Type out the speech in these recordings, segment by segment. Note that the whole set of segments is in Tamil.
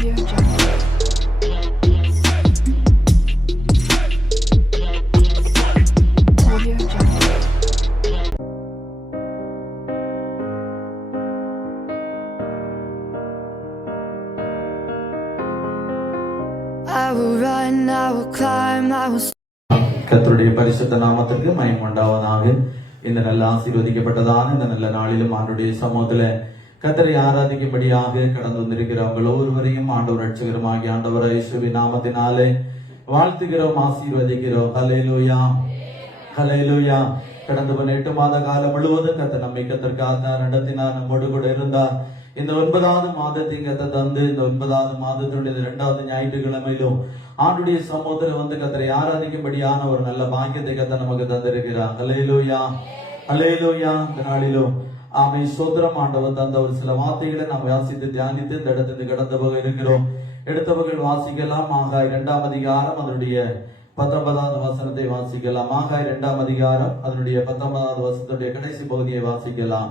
Audio Jungle. Audio Jungle. I will run, I will climb, I will. கர்த்தருடைய பரிசுத்த நாமத்திற்கு மகிமை உண்டாவதாக. இந்த நல்ல ஆசீர்வதிக்கப்பட்டதான இந்த நல்ல நாளிலும் ஆண்டுடைய சமூகத்துல கர்த்தரை ஆராதிக்கும்படியாக கடந்து வந்திருக்கிறவங்க ஒவ்வொருவரையும் ஆண்டவர் ரட்சகருமாகிய ஆண்டவர் இயேசுவின் நாமத்தினாலே வாழ்த்துகிறோம், ஆசீர்வதிக்கிறோம். ஹல்லேலூயா, ஹல்லேலூயா. கடந்த 8 மாத காலம் முழுவதும் கர்த்தர் நம்மை கர்த்தருக்காக நடத்தினார், நம்மோடு கூட இருந்தார். இந்த 9வது மாதத்தை கர்த்தர் தந்து இந்த 9வது மாதத்தினுடைய 2வது ஞாயிற்றுக்கிழமையிலும் ஆண்டுடைய சமூகத்துல வந்து கர்த்தரை ஆராதிக்கும்படியான ஒரு நல்ல பாக்கியத்தை கர்த்தர் நமக்கு தந்திருக்கிறார். ஹல்லேலூயா, ஹல்லேலூயா. இந்த நாளிலும் ஆமை சோதரம் ஆண்டவர் தந்த ஒரு சில வார்த்தைகளை நாம் வாசித்து தியானித்து இந்த இடத்திற்கு கடந்த போக இருக்கிறோம். எடுத்தவர்கள் வாசிக்கலாம். ஆகாய் 2ஆம் அதிகாரம் அதனுடைய 19வது வசனத்தை வாசிக்கலாம். ஆகாய் 2ஆம் அதிகாரம் அதனுடைய 19வது வசனத்துடைய கடைசி பகுதியை வாசிக்கலாம்.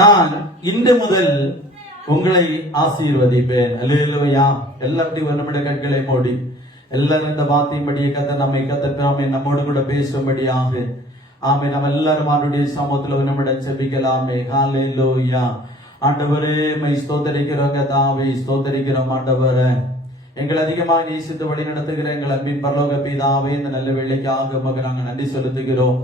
நான் இன்று முதல் உங்களை ஆசீர்வதிப்பேன். அல்லேலூயா. எல்லாத்தையும் நம்முடைய கண்களை மூடி எல்லாரும் இந்த வார்த்தையின்படியே கர்த்தர் நம்மை கர்த்தர் நம்மோடு கூட பேசும்படியாக ஆமே நம்ம எல்லாரும் அவருடைய சமூகத்துல நம்மிடம் ஜெபிக்கலாமே. ஹல்லேலூயா. ஆண்டவரே மை ஸ்தோத்திரிக்கிறோம், கர்த்தாவே ஸ்தோத்திரிக்கிறோம். ஆண்டவரே எங்களை அதிகமாக நேசித்து வழி நடத்துகிற எங்கள் அன்பின் பரலோக பிதாவே இந்த நல்ல வேளைக்காக உமக்கு நாங்கள் நன்றி செலுத்துகிறோம்.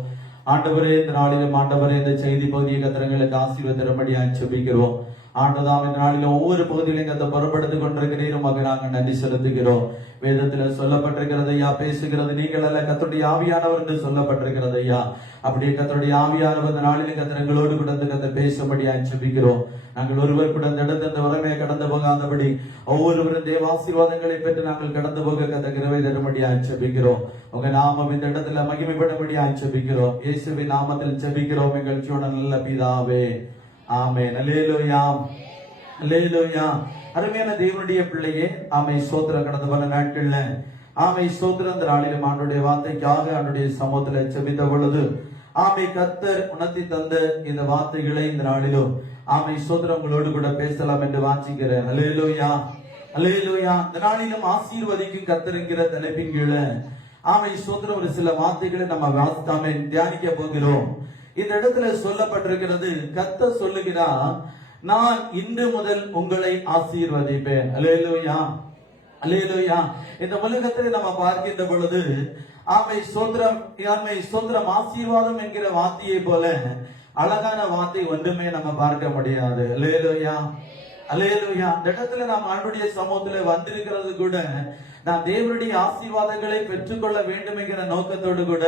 ஆண்டவரே இந்த நாளிலும் ஆண்டவரே இந்த செய்தி பகுதியை கத்திரங்களுக்கு ஆசீர்வதிக்கும்படியாக ஜெபிக்கிறோம். ஆண்டதாம் இந்த நாளில் ஒவ்வொரு பகுதியிலும் கத்த பொறுப்படுத்திக் கொண்டிருக்கிறீர், உமக்கு நாங்கள் நன்றி செலுத்துகிறோம். வேதத்துல சொல்லப்பட்டிருக்கிறது ஐயா, பேசுகிறது நீங்கள் அல்ல கர்த்தருடைய ஆவியானவர் என்று சொல்லப்பட்டிருக்கிறது ஐயா. அப்படியே கர்த்தருடைய ஆவியானவர் இந்த நாளிலும் கத்திரங்களோடு கூட கத்த பேசும்படியா ஜெபிக்கிறோம். நாங்கள் ஒருவர் கூட இந்த இடத்துல இந்த உடனே கடந்து போகாதபடி ஒவ்வொருவரும் தேவ ஆசீர்வாதங்களை பெற்று நாங்கள் கடந்து போக கத்த கிருபை தரும்படியா ஜெபிக்கிறோம். உங்க நாமம் இந்த இடத்துல மகிமைப்படும்படியா ஜெபிக்கிறோம். இயேசுவின் நாமத்தில் ஜெபிக்கிறோம் எங்கள் ஜீவன நல்ல பிதாவே, ஆமென். அல்லேலூயா, அல்லேலூயா. அருமையான தேவனுடைய பிள்ளையே, ஆமை ஸ்தோத்திரம். கடந்த பல நாட்கள்ல ஆமை ஸ்தோத்திரம் இந்த நாளிலும் ஆண்டுடைய வார்த்தைக்காக ஆண்டுடைய சமூகத்துல ஜெபித்த பொழுது ஆமை கர்த்தர் உணர்த்தி தந்த இந்த வார்த்தைகளை இந்த நாளிலும் ஆமை ஸ்தோத்திரம் உங்களோடு கூட பேசலாம் என்று வாஞ்சிக்கிறேன். அல்லேலூயா, அல்லேலூயா. இந்த நாளிலும் ஆசீர்வதிக்கும் கர்த்தருங்கிற தலைப்பின் கீழே ஆமை ஸ்தோத்திரம் ஒரு சில வார்த்தைகளை நம்ம தியானிக்க போகிறோம். இந்த இடத்துல சொல்லப்பட்டிருக்கிறது, கர்த்தர் சொல்லுகிறார், நான் இன்று முதல் உங்களை ஆசீர்வதிப்பேன். அல்லேலூயா, அல்லேலூயா. இந்த உலகத்தை நம்ம பார்க்கின்ற பொழுது ஆமை ஸ்தோத்திரம், ஆமை ஸ்தோத்திரம், ஆசீர்வாதம் என்கிற வார்த்தையை போல அழகான வார்த்தை ஒன்றுமே நம்ம பார்க்க முடியாது. அல்லேலூயா, அல்லேலூயா. இந்த இடத்துல நாம் ஆண்டுடைய சமூகத்துல வந்திருக்கிறது கூட நாம் தேவனுடைய ஆசீர்வாதங்களை பெற்றுக்கொள்ள வேண்டும் என்கிற நோக்கத்தோடு கூட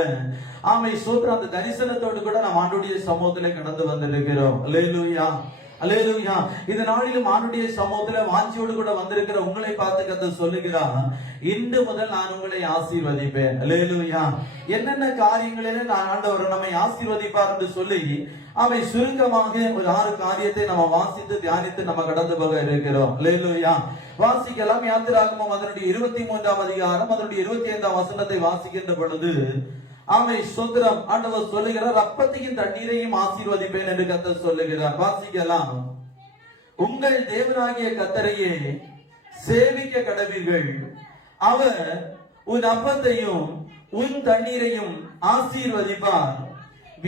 ஆமை ஸ்தோத்திரம் அந்த தரிசனத்தோடு கூட நாம் ஆண்டுடைய சமூகத்திலே கடந்து வந்திருக்கிறோம். அல்லேலூயா, அல்லேலூயா. இந்த நாளிலும் ஆண்டுடைய சமூகத்துல வாஞ்சியோடு கூட வந்திருக்கிற உங்களை பார்த்து கர்த்தர் சொல்லுகிறார், இன்று முதல் நான் உங்களை ஆசீர்வதிப்பேன். அல்லேலூயா. என்னென்ன காரியங்களிலே நான் ஆண்டவர் நம்மை ஆசீர்வதிப்பார் என்று சொல்லி அவை சுருக்கமாக ஒரு 6 காரியத்தை நம்ம வாசித்து தியானித்து நம்ம கடந்து போக இருக்கிறோம். அல்லேலூயா. வாசிக்கலாம். யாத்திராகமம் அதனுடைய 23ஆம் அதிகாரம் அதனுடைய 25ஆம் வசனத்தை வாசிக்கின்ற பொழுது ஆமை ஸ்தோத்திரம், ஆண்டவர் சொல்லுகிறார், அப்பத்தையும் தண்ணீரையும் ஆசீர்வதிப்பேன் என்று கர்த்தர் சொல்லுகிறார். வாசிக்கலாம். உங்கள் தேவனாகிய கர்த்தரையே சேவிக்க கடவீர்கள், அவர் உன் அப்பத்தையும் உன் தண்ணீரையும் ஆசீர்வதிப்பார்,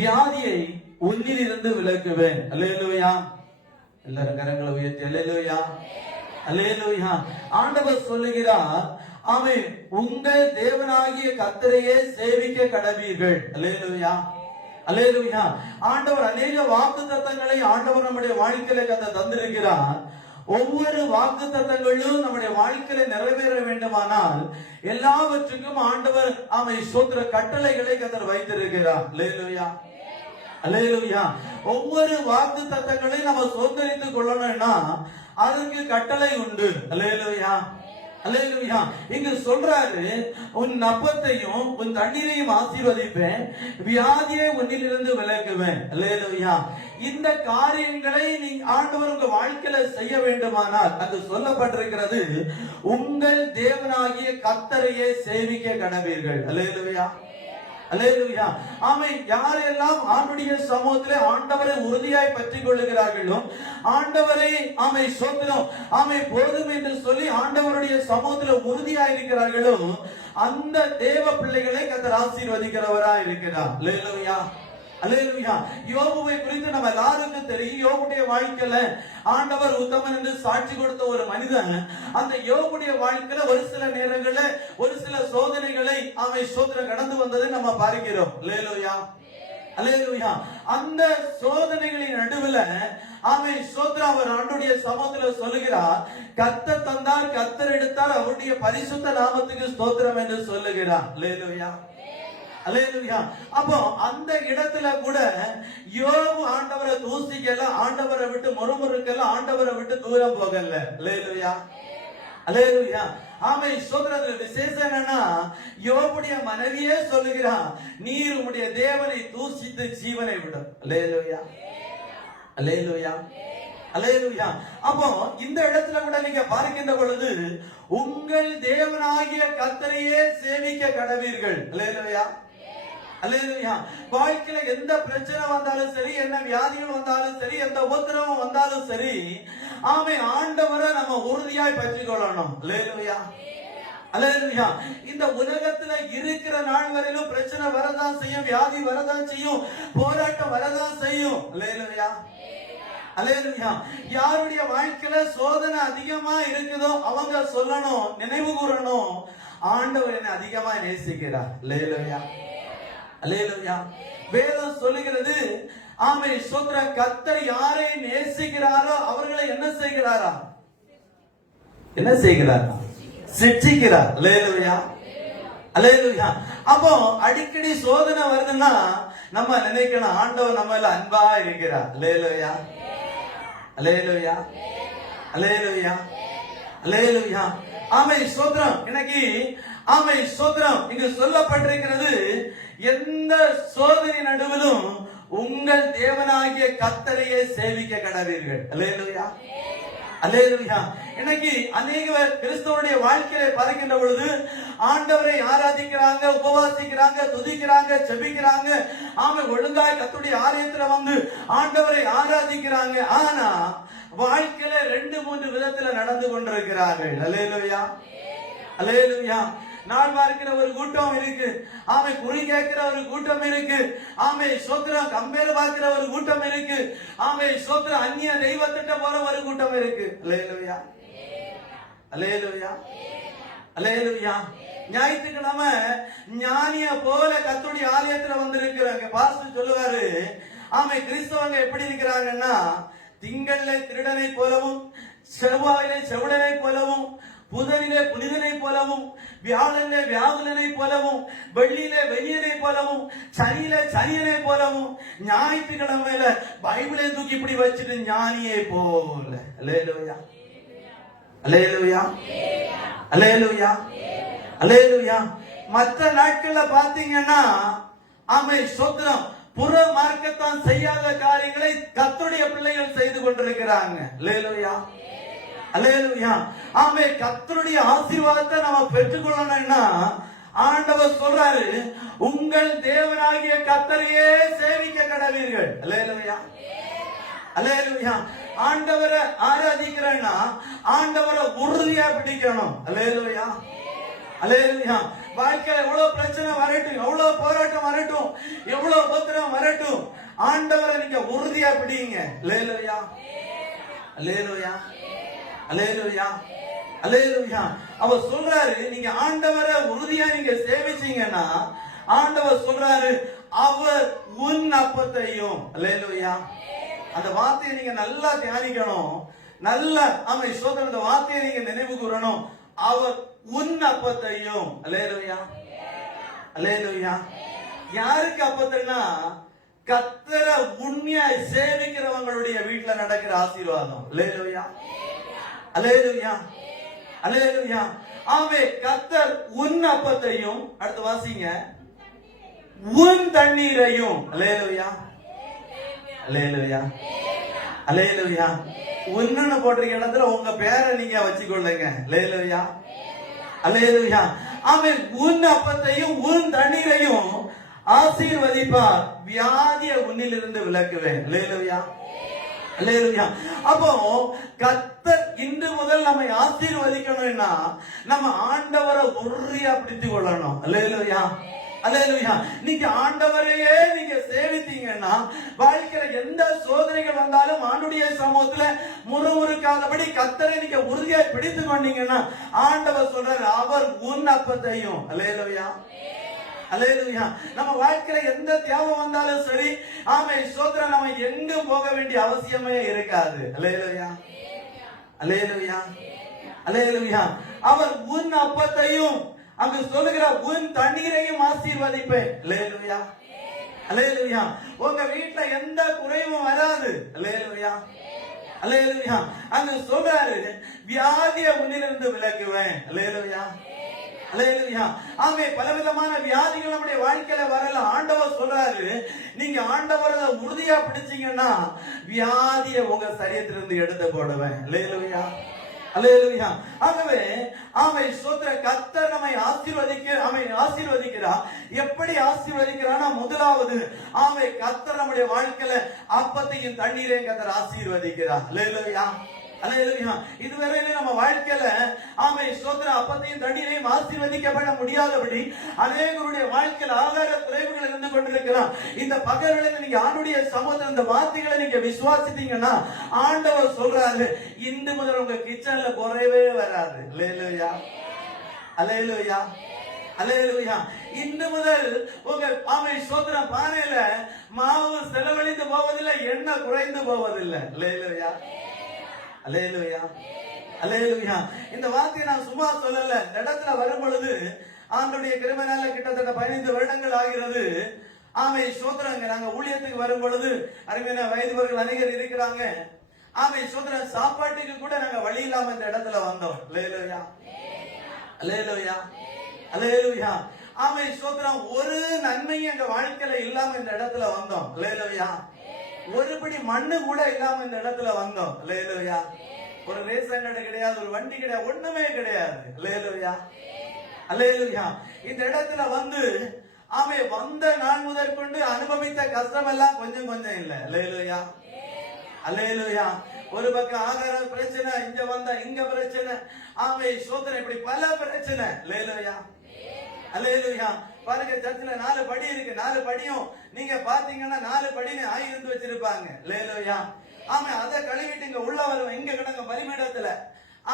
வியாதியை உன்னிலிருந்து விலக்குவேன். அல்லேலூயா. எல்லாரும் கரங்களை உயர்த்தி அல்லேலூயா, அல்லேலூயா. ஆண்டவர் சொல்லுகிறார், அவன் உங்கள் தேவனாகிய கர்த்தரையே சேவிக்க கடவீர்கள். அல்லேலூயா, அல்லேலூயா. ஆண்டவர் அநேக வாக்குத்தத்தங்களை ஆண்டவர் நம்முடைய வாழ்க்கையில கர்த்தர் தந்திருக்கிறார். ஒவ்வொரு வாக்குத்தத்தங்களும் நம்முடைய வாழ்க்கையில நிறைவேற வேண்டுமானால் எல்லாவற்றுக்கும் ஆண்டவர் அவன் ஸ்தோத்திர கட்டளைகளை கர்த்தர் வைத்திருக்கிறார். அல்லேலூயா, அல்லேலூயா. ஒவ்வொரு வாக்குத்தத்தங்களை நம்ம சுதந்திரித்துக் கொள்ளணும்னா அதற்கு கட்டளை உண்டு. அல்லேலூயா, அல்லேலூயா. இங்க சொல்றாரு, உன் அப்பத்தையும் உன் தண்ணீரையும் ஆசீர்வதிப்பேன், வியாதியை உன்னிலிருந்து விலக்குவேன். அல்லேலூயா. இந்த காரியங்களை நீ ஆண்டவர் உங்க வாழ்க்கையில செய்ய வேண்டுமானால் அது சொல்லப்பட்டிருக்கிறது, உங்கள் தேவனாகிய கர்த்தரையே சேவிக்க கடவீர்கள். அல்லேலூயா, அல்லேலூயா. ஆமை யாரெல்லாம் ஆண்டுடைய சமூகத்திலே ஆண்டவரை உறுதியாய் பற்றி கொள்ளுகிறார்களோ, ஆண்டவரை ஆமை சோத்திரம் ஆமை போதும் என்று சொல்லி ஆண்டவருடைய சமூகத்தில் உறுதியாய் இருக்கிறார்களோ, அந்த தேவ பிள்ளைகளை கர்த்தர் ஆசீர்வதிக்கிறவராய் இருக்கிறார். அல்லேலூயா, அல்லேலூயா. யோபுவை குறித்து நம்ம எல்லாருக்கும் தெரியும். யோபுடைய வாழ்க்கையில ஆண்டவர் உத்தமன் என்று சாட்சி கொடுத்த ஒரு மனிதன், அந்த யோபுடைய வாழ்க்கையில ஒரு சில நேரங்கள்ல ஒரு சில சோதனைகளை அவன் சோதனை கடந்து வந்ததை நம்ம பார்க்கிறோம். அல்லேலூயா, அல்லேலூயா. அந்த சோதனைகளின் நடுவுல அவன் சோத்ரா அவர் ஆண்டுடைய சமூகத்துல சொல்லுகிறார், கர்த்தர் தந்தார், கர்த்தர் எடுத்தார், அவருடைய பரிசுத்த நாமத்துக்கு ஸ்தோத்திரம் என்று சொல்லுகிறார். அல்லேலூயா, அல்லேலூயா. அப்போ அந்த இடத்துல கூட யோபு ஆண்டவரை தூசிக்கல, ஆண்டவரை விட்டு முறுமுறுக்கல, ஆண்டவரை விட்டு தூரம் போகல. அல்லேலூயா, அல்லேலூயா. ஆமை சொல்றது விசேஷம் என்னன்னா, யோபுடைய மனைவியே சொல்லுகிறான், நீர் உம்முடைய தேவனை தூசித்து ஜீவனை விடும். அல்லேலூயா, அல்லேலூயா, அல்லேலூயா. அப்போ இந்த இடத்துல கூட நீங்க பார்க்கின்ற பொழுது, உங்கள் தேவனாகிய கர்த்தரையே சேவிக்க கடவீர்கள். அல்லேலூயா, அல்லேலூயா. வாழ்க்கையில எந்த பிரச்சனை வந்தாலும் சரி, என்ன வியாதிகள் வந்தாலும் சரி, எந்த உபத்திரவம் வந்தாலும் சரி, ஆமை ஆண்டவரை நம்ம உறுதியாய் பற்றி கொள்ளணும். அல்லேலூயா, அல்லேலூயா. இந்த உலகத்துல இருக்கிற நாள் வரையிலும் பிரச்சனை வரதான் செய்யும், வியாதி வரதான் செய்யும், போராட்டம் வரதான் செய்யும். அல்லேலூயா, அல்லேலூயா. யாருடைய வாழ்க்கையில சோதனை அதிகமா இருக்குதோ அவங்க சொல்லணும், நினைவு கூறணும், ஆண்டவர் என்னை அதிகமா நேசிக்கிறார். அல்லேலூயா, அல்லேலூயா. வேதம் சொல்லுகிறது, ஆமை சோத்ர கர்த்தர் யாரை நேசிக்கிறாரோ அவர்களை என்ன செய்கிறாரா? என்ன செய்கிறாரா? சிட்சிக்கிறார். அல்லேலூயா, அல்லேலூயா. அப்போ அடிக்கடி சோதனை வருதுன்னா நம்ம நினைக்கணும், ஆண்டவர் நம்ம எல்லாம் அன்பா இருக்கிறார். அல்லேலூயா, அல்லேலூயா, அல்லேலூயா, அல்லேலூயா. ஆமை சோத்ரம். இன்னைக்கு ஆமை சோத்ரம் இங்கு சொல்லப்பட்டிருக்கிறது, எந்த சோதனை நடுவிலும் உங்கள் தேவனாகிய கர்த்தரையே சேவிக்க கடவீர்கள். அல்லேலூயா, அல்லேலூயா. இன்னைக்கு அநேக கிறிஸ்தவனுடைய வாழ்க்கையை பார்க்கின்ற பொழுது ஆண்டவரை ஆராதிக்கிறாங்க, உபவாசிக்கிறாங்க, துதிக்கிறாங்க, ஜெபிக்கிறாங்க, ஆமை ஒழுங்காய் கர்த்தருடைய ஆலயத்துல வந்து ஆண்டவரை ஆராதிக்கிறாங்க. ஆனா வாழ்க்கையில 2-3 விதத்துல நடந்து கொண்டிருக்கிறார்கள். அல்லேலூயா, அல்லேலூயா. நாள் பார்க்கிற ஒரு கூட்டம் இருக்கு, ஆமை குறி கேட்கிற ஒரு கூட்டம் இருக்கு, ஆமை சோத்திரம் கம்பேர் பார்க்கிற ஒரு கூட்டம் இருக்கு, ஆமை சோத்திரம் அந்நிய தெய்வத்திட்ட போற ஒரு கூட்டம் இருக்கு. அல்லேலூயா, அல்லேலூயா, அல்லேலூயா. ஞாயிற்றுக்கிழமை ஞானிய போல கர்த்தருடைய ஆலயத்துல வந்து இருக்கிறாங்க. பாஸ்டர் சொல்லுவாரு, ஆமை கிறிஸ்தவங்க எப்படி இருக்கிறாங்கன்னா, திங்கள்ல திருடனை போலவும், செவ்வாயிலே செவிடனை போலவும், புதனிலே புனிதனை போலவும், வியாழனிலே வியாகுலனை போலவும், வெள்ளியிலே வெள்ளியனை போலவும், சனியிலே சனியனை போலவும், ஞாயிற்றுக்கிழமையில பைபிளை தூக்கி இப்படி வச்சுட்டு ஞானியை போல. அல்லேலூயா, அல்லேலூயா, அல்லேலூயா, அல்லேலூயா. மற்ற நாட்கள்ல பாத்தீங்கன்னா ஆமை சோத்திரம் புற மார்க்கத்தான் செய்யாத காரியங்களை கர்த்தருடைய பிள்ளைகள் செய்து கொண்டிருக்கிறாங்க. அல்லேலூயா, அல்லேலூயா. ஆமே கர்த்தருடைய ஆசீர்வாதத்தை நாம பெற்றுக்கொள்ளணும்னா ஆண்டவர் சொல்றாரு, உங்கள் தேவனாகிய கர்த்தரையே சேவிக்க கடவீர்கள். அல்லேலூயா, அல்லேலூயா. ஆண்டவரை ஆராதிக்கிறேன்னா ஆண்டவரை உறுதியா பிடிக்கணும். அல்லேலூயா, அல்லேலூயா. வாழ்க்கையில எவ்வளவு பிரச்சனை வரட்டும், எவ்வளவு போராட்டம் வரட்டும், எவ்வளவு உபத்திரம் வரட்டும், ஆண்டவரை நீங்க உறுதியா பிடிங்க. அல்லேலூயா, அல்லேலூயா, அல்லேலூயா, அல்லேலூயா. அவர் சொல்றாரு, நீங்க ஆண்டவரை உறுதியா நீங்க சேவிச்சீங்கன்னா ஆண்டவர் சொல்றாரு, அவர் உன் அப்பத்தையும். அல்லேலூயா. அந்த வார்த்தையை நீங்க நல்லா தியானிக்கணும், நல்ல ஆமை சோதனை அந்த வார்த்தையை நீங்க நினைவு கூறணும், அவர் உன் அப்பத்தையும். அல்லேலூயா, அல்லேலூயா. யாருக்கு அப்பத்தைன்னா கர்த்தரை உண்மையாய் சேவிக்கிறவங்களுடைய வீட்டுல நடக்கிற ஆசீர்வாதம். அல்லேலூயா, அல்லேலூயா, அல்லேலூயா. ஆமே கர்த்தர் உன் அப்பத்தையும், அடுத்து வாசிங்க, உன் தண்ணீரையும். அல்லேலூயா, அல்லேலூயா, அல்லேலூயா. உன்னு போட்டிருக்க இடத்துல உங்க பேரை நீங்க வச்சுக்கொள்ளுங்க. அல்லேலூயா, அல்லேலூயா. ஆமே உன் அப்பத்தையும் உன் தண்ணீரையும் ஆசீர்வதிப்பார், வியாதியை உன்னிலிருந்து விலக்குவேன். அல்லேலூயா, அல்லேலூயா. அப்போ கர்த்தர் இன்று முதல் நம்மை ஆசீர்வதிக்கணும்னா நம்ம ஆண்டவரை உறுதியா பிடித்துக் கொள்ளணும். அல்லேலூயா, அல்லேலூயா. நீங்க ஆண்டவரையே நீங்க சேவித்தீங்கன்னா வாழ்க்கையில எந்த சோதனைகள் வந்தாலும் ஆண்டுடைய சமூகத்துல முறுமுறுக்காதபடி கர்த்தரை நீங்க உறுதியா பிடித்து கொண்டீங்கன்னா ஆண்டவர் சொல்றாரு, அவர் உன் அப்பத்தையும். அல்லேலூயா, அல்லேலூயா. நம்ம வாழ்க்கையில எந்த தேவை வந்தாலும் சரி, ஆமென், ஸ்தோத்திரம், நம்ம எங்கும் போக வேண்டிய அவசியமே இருக்காது. அல்லேலூயா, அல்லேலூயா, அல்லேலூயா. அவர் உன் அப்பத்தையும் அங்கு சொல்லுகிறார், உன் தண்ணீரையும் ஆசீர்வதிப்பேன். அல்லேலூயா, அல்லேலூயா. உங்க வீட்டுல எந்த குறைவும் வராது. அல்லேலூயா, அல்லேலூயா. அங்கு சொல்றாரு, வியாதியை உன்னிலிருந்து விலக்குவேன். அல்லேலூயா, அல்லேலூயா. ஆமே, பலவிதமான வியாதிகள் நம்முடைய வாழ்க்கையில வரலாம். ஆண்டவர் சொல்றாரு, நீங்க ஆண்டவரை உறுதியா பிடிச்சீங்கன்னா வியாதியை உங்க சரீரத்திலிருந்து எடுத்து போடுவேன். அல்லேலூயா, அல்லேலூயா. ஆகவே ஆமை ஸ்தோத்திர, கர்த்தர் நம்மை ஆசீர்வதிக்கிறார். எப்படி ஆசீர்வதிக்கிறானா, முதலாவது ஆமை கர்த்தர் நம்முடைய வாழ்க்கையில அப்பத்தையும் தண்ணீரையும் கர்த்தர் ஆசீர்வதிக்கிறார். அல்லேலூயா, அல்லேலூயா. இதுவரையில நம்ம வாழ்க்கையில ஆமை ஸ்தோத்திர அப்பத்தையும் தண்ணீரையும் ஆசீர்வதிக்கப்பட முடியாதபடி அநேகருடைய வாழ்க்கையில ஆகார குறைவுகள் இருந்து கொண்டிருக்கிறார். இந்த பகல்களில் நீங்க ஆண்டுடைய சமூகத்தில் இந்த வார்த்தைகளை நீங்க விசுவாசித்தீங்கன்னா ஆண்டவர் சொல்றாரு, இன்று முதல் உங்க கிச்சன்ல குறைவே வராது. அல்லேலூயா, அல்லேலூயா, அல்லேலூயா. இன்று முதல் உங்க ஆமை ஸ்தோத்திர பானையில மாவு செலவழிந்து போவதில்லை, எண்ணெய் குறைந்து போவதில்லை. அல்லேலூயா, அல்லேலூயா, அல்லேலூயா. இந்த வார்த்தையை நான் சும்மா சொல்லல. இந்த இடத்துல வரும் பொழுது ஆண்டுடைய கிருபையினால கிட்டத்தட்ட 15 வருடங்கள் ஆகிறது. ஆமை ஸ்தோத்திரங்க, நாங்க ஊழியத்துக்கு வரும் பொழுது அருமையான வயதுவர்கள் அநேகர் இருக்கிறாங்க. ஆமை ஸ்தோத்திரம், சாப்பாட்டுக்கு கூட நாங்க வழி இல்லாம இந்த இடத்துல வந்தோம். அல்லேலூயா, அல்லேலூயா, அல்லேலூயா. ஆமை ஸ்தோத்திரம், ஒரு நன்மையும் எங்க வாழ்க்கையில இல்லாம இந்த இடத்துல வந்தோம். அல்லேலூயா. ஒருபடி மண்ணு கூட இல்லாம இந்த இடத்துல வந்தோம். அல்லேலூயா. ஒரு ரேஷன் கடை கிடையாது, ஒரு வண்டி கிடையாது, ஒண்ணுமே கிடையாது. அல்லேலூயா, அல்லேலூயா. இந்த இடத்துல வந்து ஆமே வந்த நாள் முதற்கொண்டு அனுபவித்த கஷ்டம் எல்லாம் கொஞ்சம் கொஞ்சம் இல்ல. அல்லேலூயா, அல்லேலூயா. ஒரு பக்கம் ஆகார பிரச்சனை, இங்க வந்தா இங்க பிரச்சனை, ஆமே ஸ்தோத்திரம், இப்படி பல பிரச்சனை. அல்லேலூயா, அல்லேலூயா. பாருங்க, சர்ச்சில 4 படி இருக்கு. 4 படியும் நீங்க பாத்தீங்கன்னா 4 படின்னு ஆயிருந்து வச்சிருப்பாங்க. அல்லேலூயா. ஆமே, அதை கழுவிட்டு இங்க உள்ள வருவோம். இங்க கிடங்க பலிபீடத்துல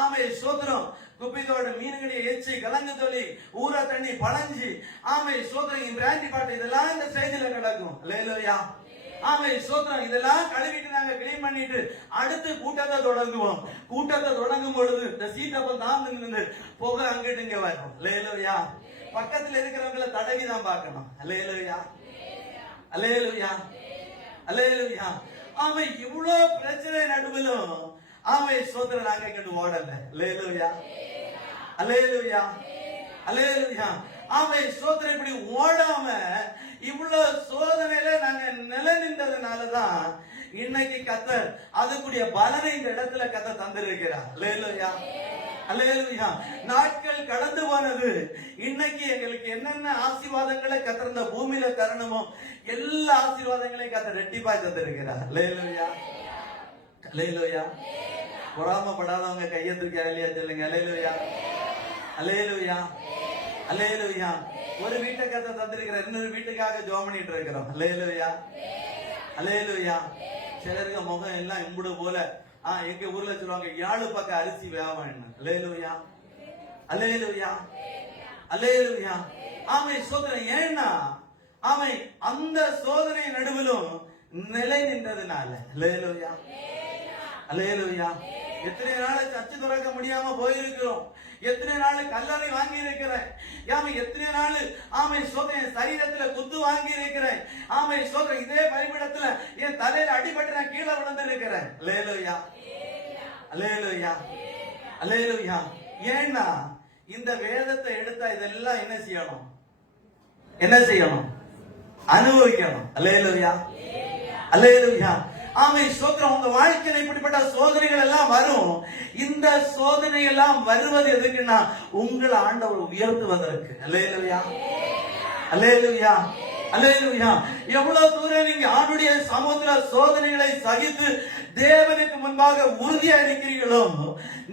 ஆமே ஸ்தோத்திரம், குப்பித்தோடு மீன்கடி எச்சி கலங்கு தொலி ஊற தண்ணி பழஞ்சி ஆமே ஸ்தோத்திரம், பிராண்டி பாட்டு இதெல்லாம் இந்த ஸ்டேஜ்ல கிடக்கும். அல்லேலூயா. ஆமே ஸ்தோத்திரம், இதெல்லாம் கழுவிட்டு நாங்க கிளீன் பண்ணிட்டு அடுத்து கூட்டத்தை தொடங்குவோம். கூட்டத்தை தொடங்கும் பொழுது இந்த சீட்டப்ப தான் நின்று போக அங்கிட்டு இங்க வரும். அல்லேலூயா. பக்கத்துல இருக்கிறவங்களை தடவி தான் பார்க்கணும். அல்லேலூயா, அல்லேலூயா, அல்லேலூயா. ஆமை, இவ்வளவு பிரச்சனை நடுவிலும் ஆமை ஸ்தோத்திரம் நாங்க இங்கிட்டு ஓடல. அல்லேலூயா, அல்லேலூயா, அல்லேலூயா. ஆமை ஸ்தோத்திரம், இப்படி ஓடாம இவ்வளவு சோதனையில நாங்க நிலை நின்றதுனாலதான் இன்னைக்கு கர்த்தர் அதுக்குரிய பலனை இந்த இடத்துல கர்த்தர் தந்திருக்கிறார். அல்லேலூயா, அல்லேலூயா. நாட்கள் கடந்து போனது. இன்னைக்கு எங்களுக்கு என்னென்ன ஆசீர்வாதங்களை கர்த்தர் இந்த பூமியில தரணுமோ எல்லா ஆசீர்வாதங்களையும் கர்த்தர் ரெட்டிப்பா தந்திருக்கிறார். அல்லேலூயா, அல்லேலூயா. பொறாமப்படாதவங்க கையை தூக்கி அலையா சொல்லுங்க. அல்லேலூயா, அல்லேலூயா, அல்லேலூயா. ஒரு வீட்டை கர்த்தர் தந்திருக்கிறார், இன்னொரு வீட்டுக்காக ஜெபம் பண்ணிட்டு இருக்கிறோம். அல்லேலூயா, அல்லேலூயா. சிலருக்கு முகம் எல்லாம் இம்புடு போல. எங்க ஊர்ல சொல்லுவாங்க, 7 பக்கம் அரிசி வேவாம். அல்லேலூயா, அல்லேலூயா, அல்லேலூயா. ஆமை சோதனை. ஏன்னா ஆமை அந்த சோதனை நடுவிலும் நிலை நின்றதுனால. அல்லேலூயா, அல்லேலூயா. எத்தனை நாள் சர்ச்சை திறக்க முடியாம போயிருக்கிறோம். எத்தனை நாள் கல்லறை வாங்கி இருக்கிறேன். எத்தனை நாள் ஆமை சோதனை சரீரத்துல குத்து வாங்கி இருக்கிறேன். ஆமை சோதனை இதே பலிபீடத்துல என் தலையில அடிபட்டு நான் கீழே விழுந்து இருக்கிறேன். அல்லேலூயா, அல்லேலூயா, அல்லேலூயா. ஏன்னா இந்த வேதத்தை எடுத்தா இதெல்லாம் என்ன செய்யணும்? என்ன செய்யணும்? அனுபவிக்கணும். அல்லேலூயா, அல்லேலூயா. ஆமை ஸ்தோத்திரம். உங்க வாழ்க்கையில் இப்படிப்பட்ட சோதனைகள் எல்லாம் வரும். இந்த சோதனை எல்லாம் வருவது எதுக்குன்னா உங்களை ஆண்டவர் உயர்த்துவதற்கு. அல்லேலூயா, அல்லேலூயா, அல்லேலூயா. எவ்வளவு தூரம் நீங்க ஆண்டுடைய சமூகத்துல சோதனைகளை சகித்து தேவனுக்கு முன்பாக உறுதியா இருக்கிறீர்களோ,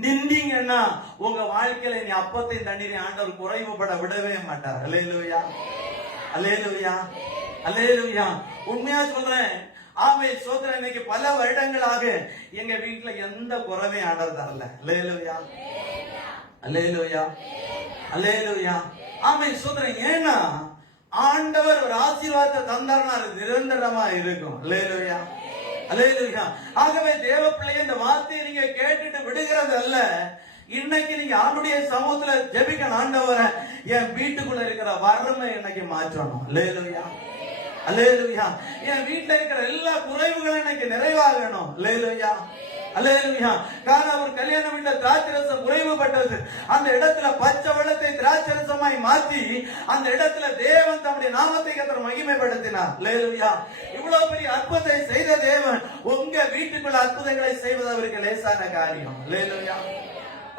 நின்றீங்கன்னா உங்க வாழ்க்கையில நீ அப்பத்தை தண்ணீரை ஆண்டவர் குறைவுபட விடவே மாட்டார். அல்லேலூயா, அல்லேலூயா, அல்லேலூயா. உண்மையா சொல்றேன், ஆமே சோதனை. இன்னைக்கு பல வருடங்களாக எங்க வீட்டுல எந்த குறைவையும் ஆண்டவர் தரல. அல்லேலூயா, அல்லேலூயா, அல்லேலூயா. ஆமே சோதனை. ஏன்னா ஆண்டவர் ஒரு ஆசீர்வாதத்தை தந்தார்னா அது நிரந்தரமா இருக்கும். அல்லேலூயா, அல்லேலூயா. ஆகவே தேவ பிள்ளைய இந்த வார்த்தையை நீங்க கேட்டுட்டு விடுகிறது அல்ல. இன்னைக்கு நீங்க ஆண்டுடைய சமூகத்துல ஜெபிக்கணும், ஆண்டவரை என் வீட்டுக்குள்ள இருக்கிற வறுமை இன்னைக்கு மாற்றணும். அல்லேலூயா, அல்லேலூயா. என் வீட்டுல இருக்கிற எல்லா குறைவுகளும் இன்னைக்கு நிறைவாகணும். அல்லேலூயா, அல்லேலூயா. காரணம் ஒரு கல்யாண வீட்டுல திராட்சரசம் குறைவுபட்டது. அந்த இடத்துல பச்சை வெள்ளத்தை திராட்சரசமாய் மாற்றி அந்த இடத்துல தேவன் தம்முடைய நாமத்தை கர்த்தர் மகிமைப்படுத்தினார். அல்லேலூயா. இவ்வளவு பெரிய அற்புதத்தை செய்த தேவன் உங்க வீட்டுக்குள்ள அற்புதங்களை செய்வது அவருக்கு லேசான காரியம். அல்லேலூயா,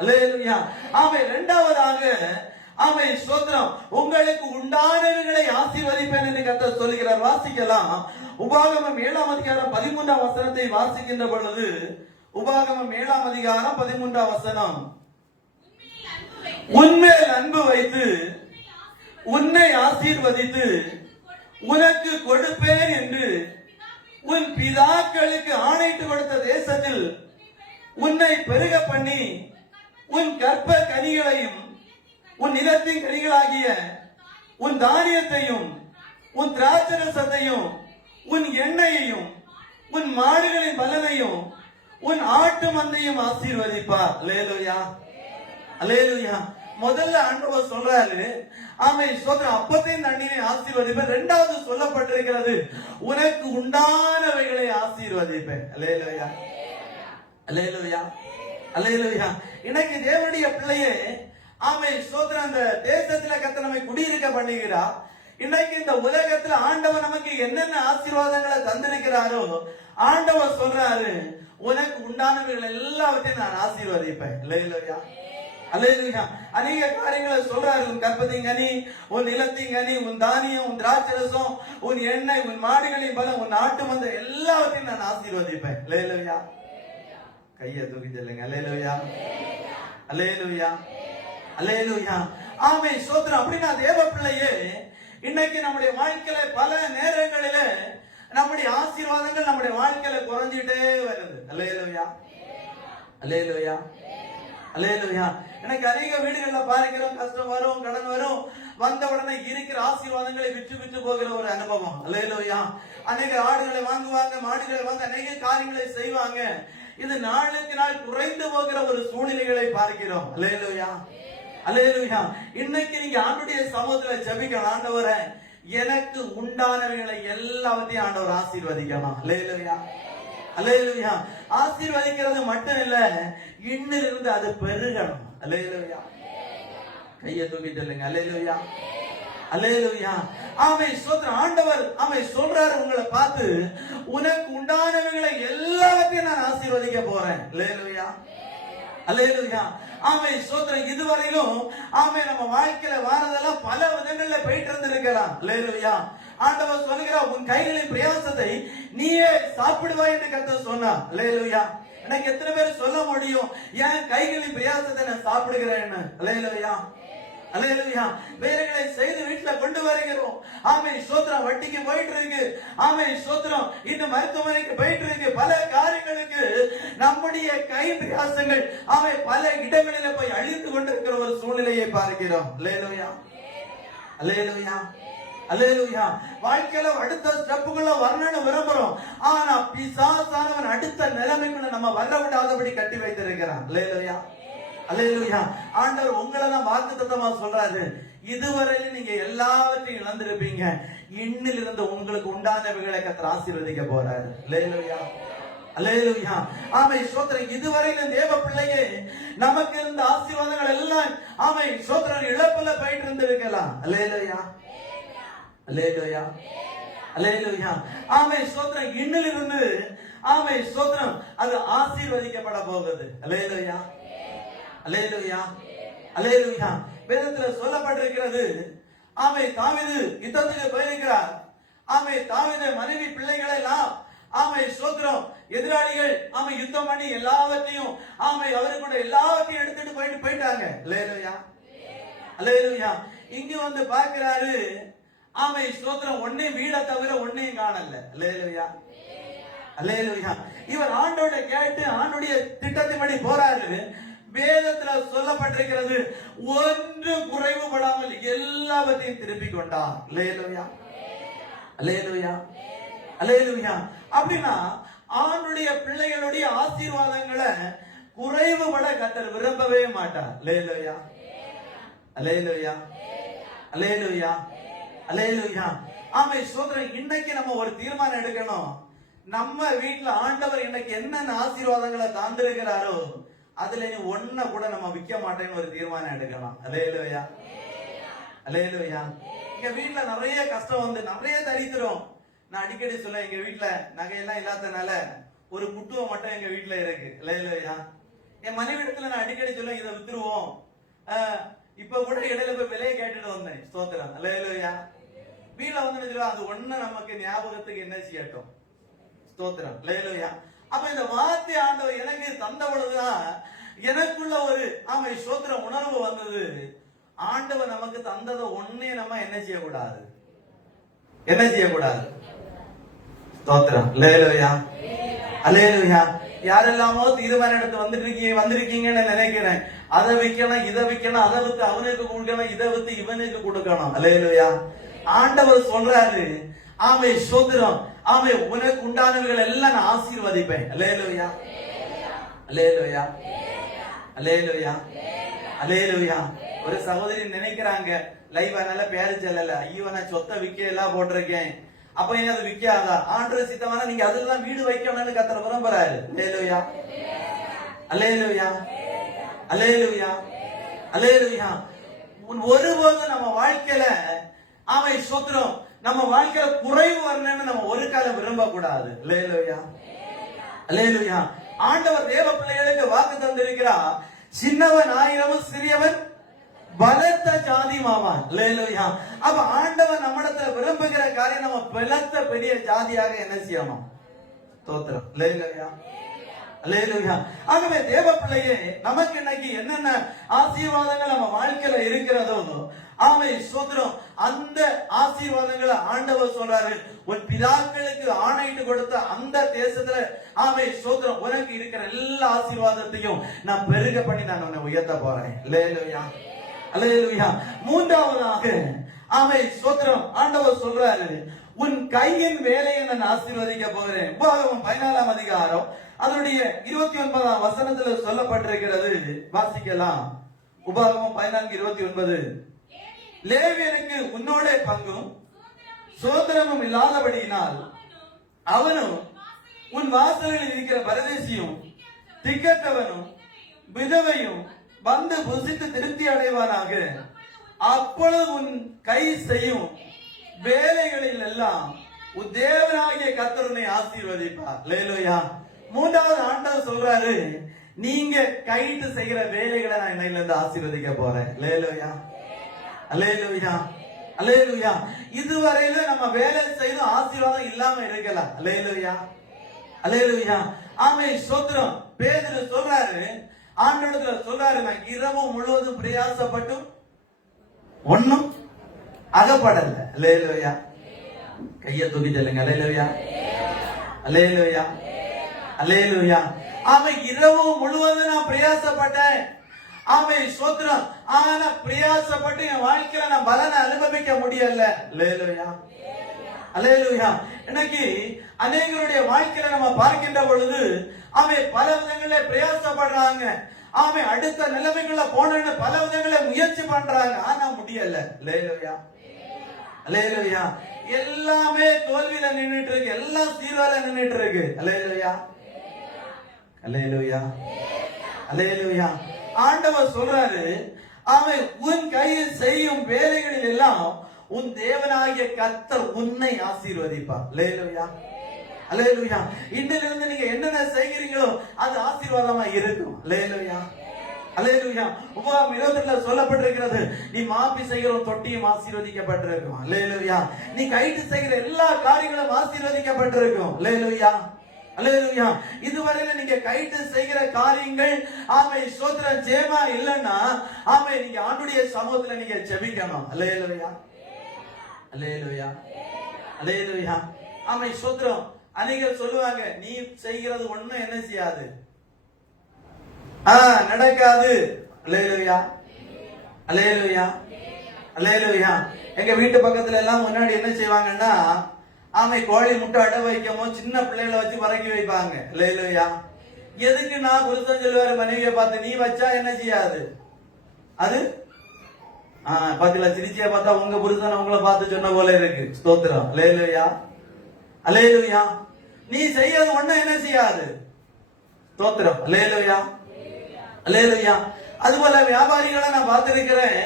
அல்லேலூயா. ஆமே. இரண்டாவதாக ஆமே ஸ்தோத்திரம், உங்களுக்கு உண்டானவைகளை ஆசீர்வதிப்பேன் என்று கர்த்தர் சொல்கிறார். வாசிக்கலாம். உபாகமம் 7ஆம் அதிகாரம் 13ஆம் வசனத்தை வாசிக்கின்ற பொழுது, உபாகமம் 7ஆம் அதிகாரம் 13ஆம் வசனம், உன்மேல் அன்பு வைத்து உன்னை ஆசீர்வதித்து உனக்கு கொடுப்பேன் என்று உன் பிதாக்களுக்கு ஆணையிட்டு கொடுத்த தேசத்தில் உன்னை பெருக பண்ணி உன் கற்ப கனிகளையும் உன் நிலத்தின் கனிகளாகிய உன் தானியத்தையும் உன் திராட்சரசத்தையும் உன் எண்ணெயையும் உன் மாடுகளின் பலனையும் உன் ஆட்டு மந்தையும் ஆசீர்வதிப்பார். அல்லேலூயா, அல்லேலூயா. முதல்ல ஆண்டவர் சொல்றாரு, ஆமை ஸ்தோத்திரம், அப்பத்தையும் தண்ணீரை ஆசீர்வதிப்பேன். இரண்டாவது சொல்லப்பட்டிருக்கிறது, உனக்கு உண்டானவைகளை ஆசீர்வதிப்பேன். அல்லேலூயா, அல்லேலூயா, அல்லேலூயா. இன்னைக்கு தேவனுடைய பிள்ளையே, ஆமை ஸ்தோத்திரம், அந்த தேசத்துல கர்த்தர் நம்மை குடியிருக்க பண்ணுகிறார். இன்னைக்கு இந்த உலகத்துல ஆண்டவர் நமக்கு என்னென்ன ஆசீர்வாதங்களை தந்திருக்கிறாரோ, ஆண்டவர் சொல்றாரு, உனக்கு உண்டானவர்கள் எல்லாவற்றையும் நான் ஆசீர்வதிப்பேன். அல்லேலூயா, அல்லேலூயா. அநேக காரியங்களை சொல்றாரு. உன் கற்பத்தின் கனி, உன் நிலத்தின் கனி, உன் தானியம், உன் திராட்சரசம், உன் எண்ணெய், உன் மாடுகளின் பலம், உன் நாட்டு மந்த எல்லாவற்றையும் நான் ஆசீர்வதிப்பேன். அல்லேலூயா. கையை தூக்கி சொல்லுங்க. அல்லேலூயா, அல்லேலூயா, அல்லேலூயா. ஆமே ஸ்தோத்திரம். அப்படின்னா தேவ பிள்ளையே, இன்னைக்கு நம்முடைய வாழ்க்கையில பல நேரங்களில நம்முடைய ஆசீர்வாதங்கள் நம்முடைய வாழ்க்கையில குறைஞ்சிட்டே வருது. அல்லேலூயா, அல்லேலூயா, அல்லேலூயா. எனக்கு அநேக வீடுகள்ல பார்க்கிறோம், கஷ்டம் வரும், கடன் வரும், வந்த உடனே இருக்கிற ஆசீர்வாதங்களை விற்று விற்று போகிற ஒரு அனுபவம். அல்லேலூயா. அநேக ஆடுகளை வாங்குவாங்க, மாடுகளை வாங்க, அநேக காரியங்களை செய்வாங்க. இது நாளுக்கு நாள் குறைந்து போகிற ஒரு சூழ்நிலைகளை பார்க்கிறோம். அல்லேலூயா, அல்லேலூயா. இன்னைக்கு நீங்க ஆண்டுடைய சமூகத்துல ஜெபிக்கணும், ஆண்டவரே எனக்கு உண்டானவைகளை எல்லாவற்றையும் ஆண்டவர் ஆசீர்வதிக்கணும். அல்லேலூயா, அல்லேலூயா. ஆசீர்வதிக்கிறது மட்டும் இல்ல, இன்னிலிருந்து அது பெருகணும். அல்லேலூயா. கையை தூக்கி சொல்லுங்க. அல்லேலூயா, அல்லேலூயா. ஆமை ஸ்தோத்திரம். ஆண்டவர் ஆமை சொல்றாரு உங்களை பார்த்து, உனக்கு உண்டானவைகளை எல்லாவற்றையும் நான் ஆசீர்வதிக்க போறேன். அல்லேலூயா, அல்லேலூயா. ஆமை ஸ்தோத்திரம். இதுவரையிலும் ஆமை நம்ம வாழ்க்கையில வாரதெல்லாம் பல விதங்கள்ல போயிட்டு இருந்திருக்கலாம். அல்லேலூயா. ஆண்டவர் சொல்லுகிறார், உன் கைகளின் பிரயாசத்தை நீயே சாப்பிடுவாய் என்று கர்த்தர் சொன்னார். அல்லேலூயா. எனக்கு எத்தனை பேர் சொல்ல முடியும், என் கைகளின் பிரயாசத்தை நான் சாப்பிடுகிறேன்னு? அல்லேலூயா, அல்லேலூயா. வேலைகளை செய்து வீட்டுல கொண்டு வருகிறோம். ஆமை ஸ்தோத்திரம். வட்டிக்கு போயிட்டு இருக்கு. ஆமை ஸ்தோத்திரம். இன்னும் மருத்துவமனைக்கு போயிட்டு இருக்கு. பல காரியங்களுக்கு நம்முடைய கை பிரயாசங்கள் ஆமை பல இடங்களில போய் அழித்து கொண்டிருக்கிற ஒரு சூழ்நிலையை பார்க்கிறோம். அல்லேலூயா, அல்லேலூயா, அல்லேலூயா. வாழ்க்கையில அடுத்த ஸ்டெப்புக்குள்ள வரணும்னு விரும்புறோம். ஆனா பிசாசானவன் அடுத்த நிலைமைக்குள்ள நம்ம வர விடாதபடி கட்டி வைத்திருக்கிறான். அல்லேலூயா, அல்லேலூயா. ஆண்டவர் உங்களை தான் வாக்குத்தத்தமா சொல்றாரு, இதுவரையிலும் நீங்க எல்லாவற்றையும் இழந்திருப்பீங்க, இன்னிலிருந்து உங்களுக்கு உண்டானவைகளை கர்த்தர் ஆசீர்வதிக்க போறாரு. அல்லேலூயா, அல்லேலூயா. ஆமை ஸ்தோத்திரம். இதுவரையிலும் தேவ பிள்ளையே, நமக்கு இருந்த ஆசீர்வாதங்கள் எல்லாம் ஆமை ஸ்தோத்திரம் இழப்புல போயிட்டு இருந்திருக்கலாம். அல்லேலூயா, அல்லேலூயா, அல்லேலூயா. ஆமை ஸ்தோத்திரம். இன்னிலிருந்து ஆமை ஸ்தோத்திரம் அது ஆசீர்வதிக்கப்பட போகுது. அல்லேலூயா, அல்லேலூயா, அல்லேலூயா. வேதத்துல சொல்லப்பட்டிருக்கிறது, ஆமை தாவீது யுத்தத்துக்கு போயிருக்கிறார். ஆமை தாவீது மனைவி பிள்ளைகளை எல்லாம் ஆமை ஸ்தோத்திரம் எதிராளிகள் ஆமை யுத்தம் பண்ணி எல்லாவற்றையும் ஆமை அவருக்கு எல்லாவற்றையும் எடுத்துட்டு போயிட்டாங்க. அல்லேலூயா அல்லேலூயா. இங்க வந்து பார்க்கிறாரு ஆமை ஸ்தோத்திரம் ஒன்னே வீட தவிர ஒன்னையும் காணல. அல்லேலூயா அல்லேலூயா. இவர் ஆண்டோட கேட்டு ஆண்டுடைய திட்டத்தின்படி போறாரு. வேதத்துல சொல்லப்பட்டிருக்கிறது ஒன்று குறைவுபடாமல் எல்லாவற்றையும் திருப்பி கொண்டார். அல்லேலூயா அல்லேலூயா அல்லேலூயா. அப்படின்னா ஆண்டுடைய பிள்ளைகளுடைய ஆசீர்வாதங்களை குறைவுபட கர்த்தர் விரும்பவே மாட்டார். அல்லேலூயா அல்லேலூயா அல்லேலூயா அல்லேலூயா. ஆமை ஸ்தோத்திரம். இன்னைக்கு நம்ம ஒரு தீர்மானம் எடுக்கணும். நம்ம வீட்டுல ஆண்டவர் இன்னைக்கு என்னென்ன ஆசீர்வாதங்களை தந்திருக்கிறாரோ அதுல நீ ஒன்ன கூட நம்ம விற்க மாட்டேன்னு ஒரு தீர்மானம் எடுக்கலாம். அல்லேலூயா அல்லேலூயா. எங்க வீட்டுல நிறைய கஷ்டம் வந்து நிறைய தரித்திரம். நான் அடிக்கடி சொல்ல எங்க வீட்டுல நகையெல்லாம் இல்லாதனால ஒரு குட்டுவம் மட்டும் எங்க வீட்டுல இருக்கு. அல்லேலூயா. என் மனைவி இடத்துல நான் அடிக்கடி சொல்ல இதை வித்துருவோம். இப்ப கூட இடையில போய் விலையை கேட்டுட்டு வந்தேன். ஸ்தோத்திரம். அல்லேலூயா. வீட்டுல வந்து அது ஒண்ணு நமக்கு ஞாபகத்துக்கு என்ன செய்யட்டும். ஸ்தோத்திரம். அல்லேலூயா. அப்ப இந்த வார்த்தை ஆண்டவர் எனக்கு தந்த பொழுதுதான் எனக்குள்ள ஒரு ஆமை ஸ்தோத்திர உணர்வு வந்தது. ஆண்டவர் நமக்கு தந்ததை ஒன்னே நம்ம என்ன செய்யக்கூடாது, என்ன செய்யக்கூடாது. ஸ்தோத்திரம். அல்லேலூயா அல்லேலூயா. யாரெல்லாமோ தீர்மானம் எடுத்து வந்திருக்கீங்கன்னு நினைக்கிறேன். அதை விற்கணும், இதை விற்கணும், அதை வித்து அவனுக்கு கொடுக்கணும், இதை வித்து இவனுக்கு கொடுக்கணும். அல்லேலூயா. ஆண்டவர் சொல்றாரு ஆமை ஸ்தோத்திரம். ஆமை உனக்கு உண்டானவர்கள் எல்லாம் நான் ஆசீர்வதிப்பேன். அல்லேலூயா அல்லேலூயா அல்லேலூயா அல்லேலூயா. ஒரு சகோதரி நினைக்கிறாங்க லைவ் நல்ல பேரு செல்லல, ஐயோ நான் சொத்தை விக்க எல்லாம் போட்டிருக்கேன், அப்ப என்ன அது விக்காதா? ஆண்டவர் சித்தமான நீங்க அதுதான் வீடு வைக்கணும்னு கர்த்தர் விரும்புறாரு. அல்லேலூயா அல்லேலூயா அல்லேலூயா அல்லேலூயா. ஒருபோதும் நம்ம வாழ்க்கையில ஆமை ஸ்தோத்திரம் நம்ம வாழ்க்கையில குறைவு வரணும்னு நம்ம ஒரு காலம் விரும்ப கூடாது. அல்லேலூயா அல்லேலூயா. ஆண்டவர் தேவ பிள்ளைகளுக்கு வாக்கு தந்திருக்கிறார், சின்னவன் ஆயிரமும் சிறியவன் பலத்த ஜாதி மாவான். அல்லேலூயா. அப்ப ஆண்டவர் நம்மிடத்துல விரும்புகிற காரியம் நம்ம பலத்த பெரிய ஜாதியாக என்ன செய்யணும். ஸ்தோத்திரம். அல்லேலூயா அல்லேலூயா. ஆகவே தேவ பிள்ளையே நமக்கு இன்னைக்கு என்னென்ன ஆசீர்வாதங்கள் நம்ம வாழ்க்கையில இருக்கிறதோ ஆமை ஸ்தோத்திரம் அந்த ஆசீர்வாதங்களை ஆண்டவர் சொல்றாரு, உன் பிதாக்களுக்கு ஆணையிட்டு கொடுத்த அந்த தேசத்துல ஆமை ஸ்தோத்திரம் உனக்கு இருக்கிற எல்லா ஆசீர்வாதத்தையும் நான் பெருக பண்ணி நான் உன்னை உயர்த்த போறேன். அல்லேலூயா அல்லேலூயா. மூன்றாவதாக ஆமை ஸ்தோத்திரம் ஆண்டவர் சொல்றாரு, உன் கையின் வேலையை நான் ஆசீர்வதிக்க போகிறேன். உபாகமம் 14ஆம் அதிகாரம் அதனுடைய 29ஆம் வசனத்துல சொல்லப்பட்டிருக்கிறது. வாசிக்கலாம். உபாகமம் 14:29. லேவியனுக்கு உன்னோட பங்கும் சுதந்திரமும் இல்லாதபடியினால் அவனும் உன் வாசலில் இருக்கிற பரதேசியும் திக்கற்றவனும் விதவையும் வந்து புசித்து திருப்தி அடைவானாக. அப்பொழுது உன் கை செய்யும் வேலைகளில் எல்லாம் உன் தேவனாகிய கர்த்தர் உன்னை ஆசீர்வதிப்பார். அல்லேலூயா. மூன்றாவது ஆண்டவர் சொல்றாரு, நீங்க கைட்டு செய்கிற வேலைகளை நான் இன்னையில இருந்து ஆசீர்வதிக்க போறேன். அல்லேலூயா அல்லேலூயா அல்லேலூயா. இதுவரையில நம்ம வேலை செய்து ஆசீர்வாதம் இல்லாம இருக்கலாம். அல்லேலூயா அல்லேலூயா. ஆமே ஸ்தோத்திரம். பேதுரு சொல்றாரு, ஆண்டவரத்துல சொல்றாரு, நான் இரவு முழுவதும் பிரயாசப்பட்டும் ஒண்ணும் அகப்படல. அல்லேலூயா. கையை தூக்கி சொல்லுங்க. அல்லேலூயா அல்லேலூயா அல்லேலூயா. ஆமை இரவு முழுவதும் நான் பிரயாசப்பட்டேன். ஆமை ஸ்தோத்திரம். ஆனா பிரயாசப்பட்டு என் வாழ்க்கையில நான் பலனை அனுபவிக்க முடியல. அல்லேலூயா அல்லேலூயா. இன்னைக்கு அநேகருடைய வாழ்க்கையில நம்ம பார்க்கின்ற பொழுது ஆமை பல விதங்கள பிரயாசப்படுறாங்க. ஆமை அடுத்த நிலைமைக்குள்ள போனன்னு பல விதங்கள முயற்சி பண்றாங்க, ஆனா முடியல. அல்லேலூயா அல்லேலூயா. எல்லாமே தோல்வியில நின்னுட்டு இருக்கு, எல்லாம் சீர்வால நின்னுட்டு இருக்கு. அல்லேலூயா அல்லேலூயா அல்லேலூயா. ஆண்டவர் சொல்றாரு, அவன் உன் கையில் செய்யும் வேலைகளில் எல்லாம் உன் தேவனாகிய கர்த்தர் உன்னை ஆசீர்வதிப்பார். அல்லேலூயா அல்லேலூயா. இன்றிலிருந்து நீங்க என்னென்ன செய்கிறீங்களோ அது ஆசீர்வாதமா இருக்கும். அல்லேலூயா அல்லேலூயா. உபாகமம் 28ல சொல்லப்பட்டிருக்கிறது, நீ மாப்பி செய்கிற தொட்டியும் ஆசீர்வதிக்கப்பட்டிருக்கும். அல்லேலூயா. நீ கைட்டு செய்கிற எல்லா காரியங்களும் ஆசீர்வதிக்கப்பட்டிருக்கும். அல்லேலூயா. அல்லேலூயா. இதுவரையில நீங்க கைட்டு செய்கிற காரியங்கள் ஆமை ஸ்தோத்திரம் ஜெயமா இல்லைன்னா ஆமை நீங்க ஆண்டுடைய சமூகத்துல நீங்க ஜெபிக்கணும். அல்லேலூயா. அல்லேலூயா. அல்லேலூயா. ஆமை ஸ்தோத்திரம். அநேகர் சொல்லுவாங்க, நீ செய்கிறது ஒண்ணும் என்ன செய்யாது, நடக்காது. அல்லேலூயா. அல்லேலூயா. அல்லேலூயா. எங்க வீட்டு பக்கத்துல எல்லாம் முன்னாடி என்ன செய்வாங்கன்னா, ஆமை கோழி முட்டை அடை வைக்கமோ சின்ன பிள்ளைகளை வச்சு பறக்கி வைப்பாங்க. அல்லேலூயா. எதுக்கு நான் புருஷன் சொல்லுவாரு மனைவியை பார்த்து, நீ வச்சா என்ன செய்யாது அது பாத்தீங்களா, சிரிச்சியா பார்த்தா உங்க புருஷன் உங்களை பார்த்து சொன்ன போல இருக்கு. ஸ்தோத்திரம். அல்லேலூயா. அல்லேலூயா. நீ செய்யறது ஒண்ணு என்ன செய்யாது. ஸ்தோத்திரம். அல்லேலூயா. அல்லேலூயா. அதுபோல வியாபாரிகளை நான் பார்த்திருக்கிறேன்.